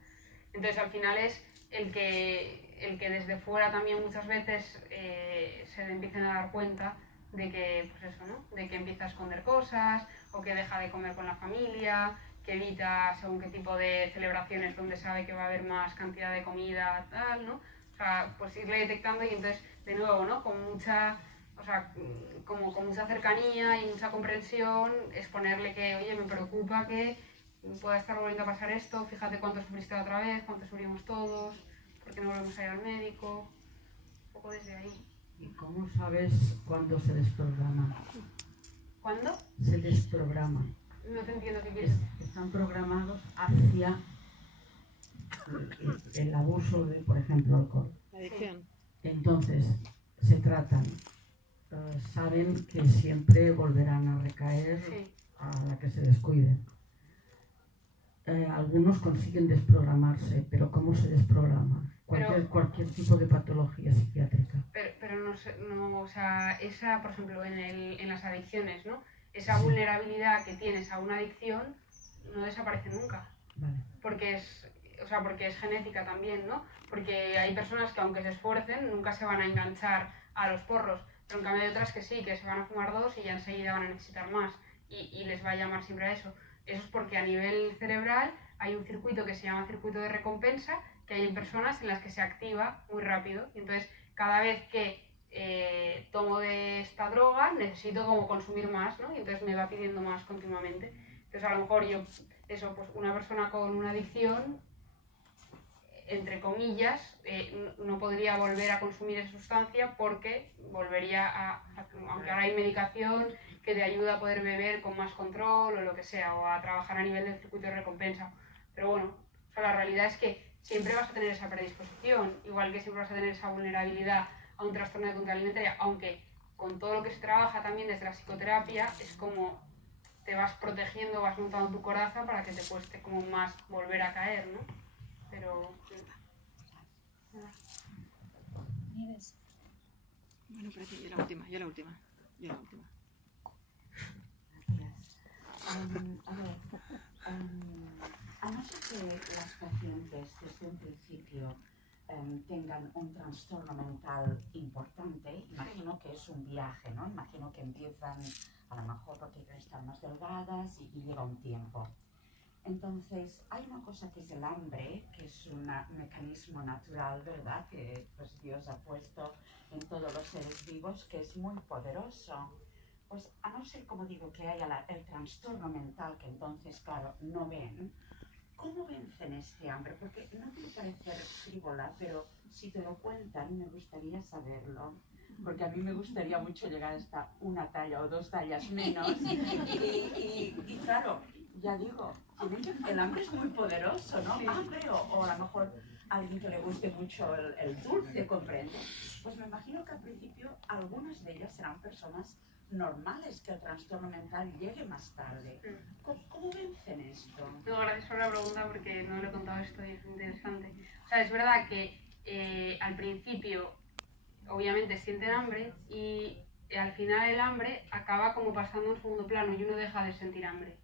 Entonces al final es el que desde fuera también muchas veces se le empiecen a dar cuenta de que, pues eso, ¿no? De que empieza a esconder cosas, o que deja de comer con la familia, que evita según qué tipo de celebraciones donde sabe que va a haber más cantidad de comida, tal, ¿no? O sea, pues irle detectando, y entonces, de nuevo, ¿no? Con mucha cercanía y mucha comprensión, exponerle que, oye, me preocupa que pueda estar volviendo a pasar esto, fíjate cuánto sufriste la otra vez, cuánto sufrimos todos, ¿por qué no volvemos a ir al médico? Un poco desde ahí. ¿Y cómo sabes cuándo se desprograma? ¿Cuándo? Se desprograma. No te entiendo qué quieres. Están programados hacia el abuso de, por ejemplo, alcohol. La adicción. Entonces, se tratan, saben que siempre volverán a recaer Sí. a la que se descuiden. Algunos consiguen desprogramarse, pero ¿cómo se desprograma? Cualquier tipo de patología psiquiátrica. Pero no, o sea, esa, por ejemplo, en las adicciones, ¿no? Esa Sí. vulnerabilidad que tienes a una adicción no desaparece nunca. Vale. Porque es genética también, ¿no? Porque hay personas que aunque se esfuercen nunca se van a enganchar a los porros, pero en cambio hay otras que sí, que se van a fumar 2 y ya enseguida van a necesitar más y les va a llamar siempre a eso. Eso es porque a nivel cerebral hay un circuito que se llama circuito de recompensa, que hay en personas en las que se activa muy rápido, y entonces cada vez que tomo de esta droga necesito como consumir más, ¿no? Y entonces me va pidiendo más continuamente. Entonces a lo mejor pues una persona con una adicción, entre comillas, no podría volver a consumir esa sustancia porque volvería aunque ahora hay medicación que te ayuda a poder beber con más control o lo que sea, o a trabajar a nivel del circuito de recompensa. Pero bueno, o sea, la realidad es que siempre vas a tener esa predisposición, igual que siempre vas a tener esa vulnerabilidad a un trastorno de conducta alimentaria, aunque con todo lo que se trabaja también desde la psicoterapia es como te vas protegiendo, vas montando tu coraza para que te cueste como más volver a caer, ¿no? Pero... Nieves. Bueno, parece yo la última. Gracias. A no ser que las pacientes desde un principio tengan un trastorno mental importante, imagino que es un viaje, ¿no? Imagino que empiezan a lo mejor porque quieren estar más delgadas y llega un tiempo. Entonces, hay una cosa que es el hambre, que es un mecanismo natural, ¿verdad? Que pues Dios ha puesto en todos los seres vivos, que es muy poderoso. Pues a no ser, como digo, que haya el trastorno mental, que entonces, claro, no ven, ¿cómo vencen este hambre? Porque no quiero parecer frívola, pero si te lo cuentan, me gustaría saberlo. Porque a mí me gustaría mucho llegar hasta una talla o 2 tallas menos. Y claro, ya digo, el hambre es muy poderoso, ¿no? Sí. Hambre o a lo mejor alguien que le guste mucho el dulce, ¿comprende? Pues me imagino que al principio algunas de ellas serán personas normales, que el trastorno mental llegue más tarde. ¿Cómo vencen esto? No, gracias por la pregunta porque no lo he contado esto y es interesante. O sea, es verdad que al principio obviamente sienten hambre y al final el hambre acaba como pasando en segundo plano y uno deja de sentir hambre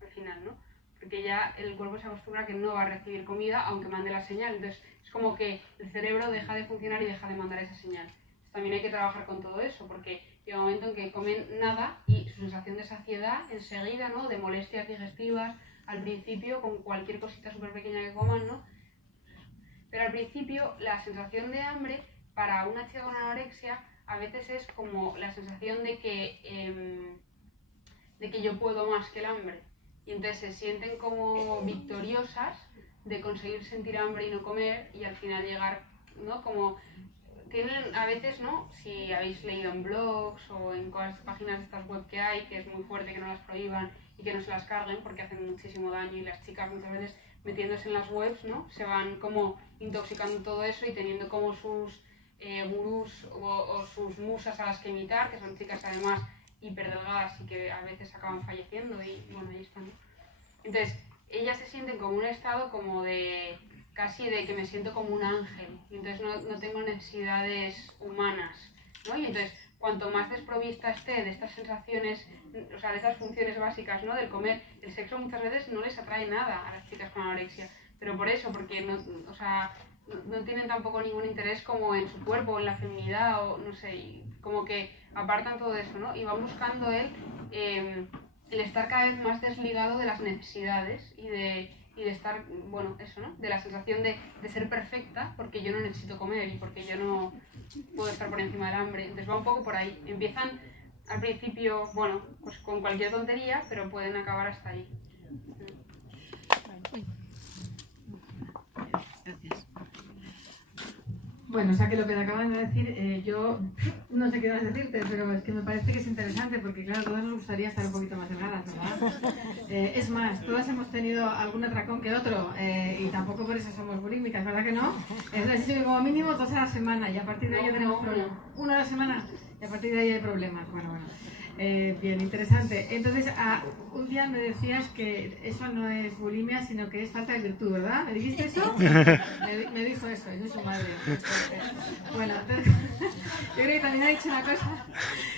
al final, ¿no? porque ya el cuerpo se acostumbra a que no va a recibir comida aunque mande la señal. Entonces es como que el cerebro deja de funcionar y deja de mandar esa señal. Entonces, también hay que trabajar con todo eso, porque llega un momento en que comen nada y su sensación de saciedad enseguida, ¿no? De molestias digestivas, al principio con cualquier cosita súper pequeña que coman, ¿no? Pero al principio la sensación de hambre para una chica con anorexia a veces es como la sensación de que yo puedo más que el hambre. Y entonces se sienten como victoriosas de conseguir sentir hambre y no comer y al final llegar, ¿no? Como tienen a veces, ¿no? Si habéis leído en blogs o en páginas de estas web que hay, que es muy fuerte que no las prohíban y que no se las carguen porque hacen muchísimo daño y las chicas muchas veces metiéndose en las webs, ¿no? Se van como intoxicando todo eso y teniendo como sus gurús o sus musas a las que imitar, que son chicas además hiperdelgadas y que a veces acaban falleciendo y bueno, ahí están, ¿no? Entonces, ellas se sienten como un estado como de casi de que me siento como un ángel y entonces no tengo necesidades humanas, ¿no? Y entonces, cuanto más desprovista esté de estas sensaciones, o sea, de estas funciones básicas, ¿no? Del comer, el sexo muchas veces no les atrae nada a las chicas con anorexia, pero por eso, porque no, o sea, no tienen tampoco ningún interés como en su cuerpo, o en la feminidad, o no sé, y como que apartan todo eso, ¿no? Y van buscando el estar cada vez más desligado de las necesidades y de estar, bueno, eso, ¿no? De la sensación de ser perfecta porque yo no necesito comer y porque yo no puedo estar por encima del hambre. Entonces va un poco por ahí. Empiezan al principio, bueno, pues con cualquier tontería, pero pueden acabar hasta ahí. Gracias. Bueno, o sea que lo que te acaban de decir, yo no sé qué vas a decirte, pero es que me parece que es interesante porque, claro, a todos nos gustaría estar un poquito más delgadas, ¿verdad? Es más, todas hemos tenido algún atracón que otro y tampoco por eso somos bulímicas, ¿verdad que no? Es decir, como mínimo 2 a la semana y a partir de ahí ya tenemos problemas. 1 a la semana y a partir de ahí hay problemas. Bueno. Bien, interesante. Entonces, un día me decías que eso no es bulimia, sino que es falta de virtud, ¿verdad? ¿Me dijiste eso? Me dijo eso, es su madre. Bueno, entonces, yo creo que también ha dicho una cosa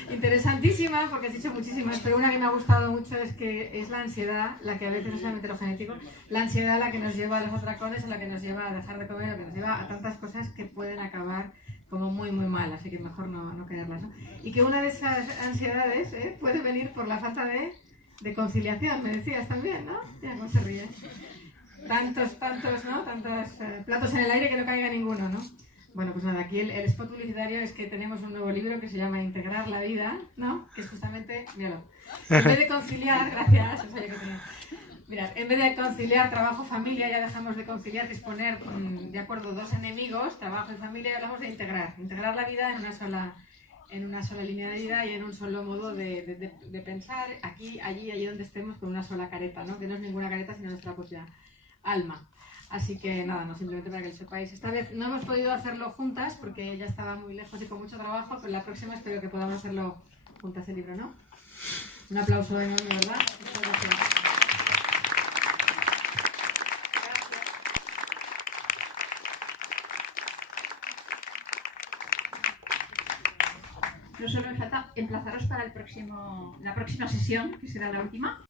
interesantísima, porque has dicho muchísimas, pero una que me ha gustado mucho es que es la ansiedad, la que a veces no solamente lo genético, la ansiedad la que nos lleva a los atracones, la que nos lleva a dejar de comer, la que nos lleva a tantas cosas que pueden acabar como muy mal, así que mejor no quererlas, ¿no? Y que una de esas ansiedades puede venir por la falta de conciliación, me decías también, ¿no? Ya, cómo se ríe. Tantos, ¿no? Tantos platos en el aire que no caiga ninguno, ¿no? Bueno, pues nada, aquí el spot publicitario es que tenemos un nuevo libro que se llama Integrar la vida, ¿no? Que es justamente, míralo, en vez de conciliar, gracias, eso yo que tenía. Mirad, en vez de conciliar trabajo-familia, ya dejamos de conciliar, que es poner de acuerdo 2 enemigos, trabajo y familia, y hablamos de integrar la vida en una sola línea de vida y en un solo modo de pensar, aquí, allí donde estemos, con una sola careta, ¿no? Que no es ninguna careta, sino nuestra propia alma. Así que nada, no, simplemente para que lo sepáis. Esta vez no hemos podido hacerlo juntas porque ella estaba muy lejos y con mucho trabajo, pero la próxima espero que podamos hacerlo juntas el libro, ¿no? Un aplauso enorme, ¿verdad? Muchas gracias. No solo me falta emplazaros para la próxima sesión, que será la última.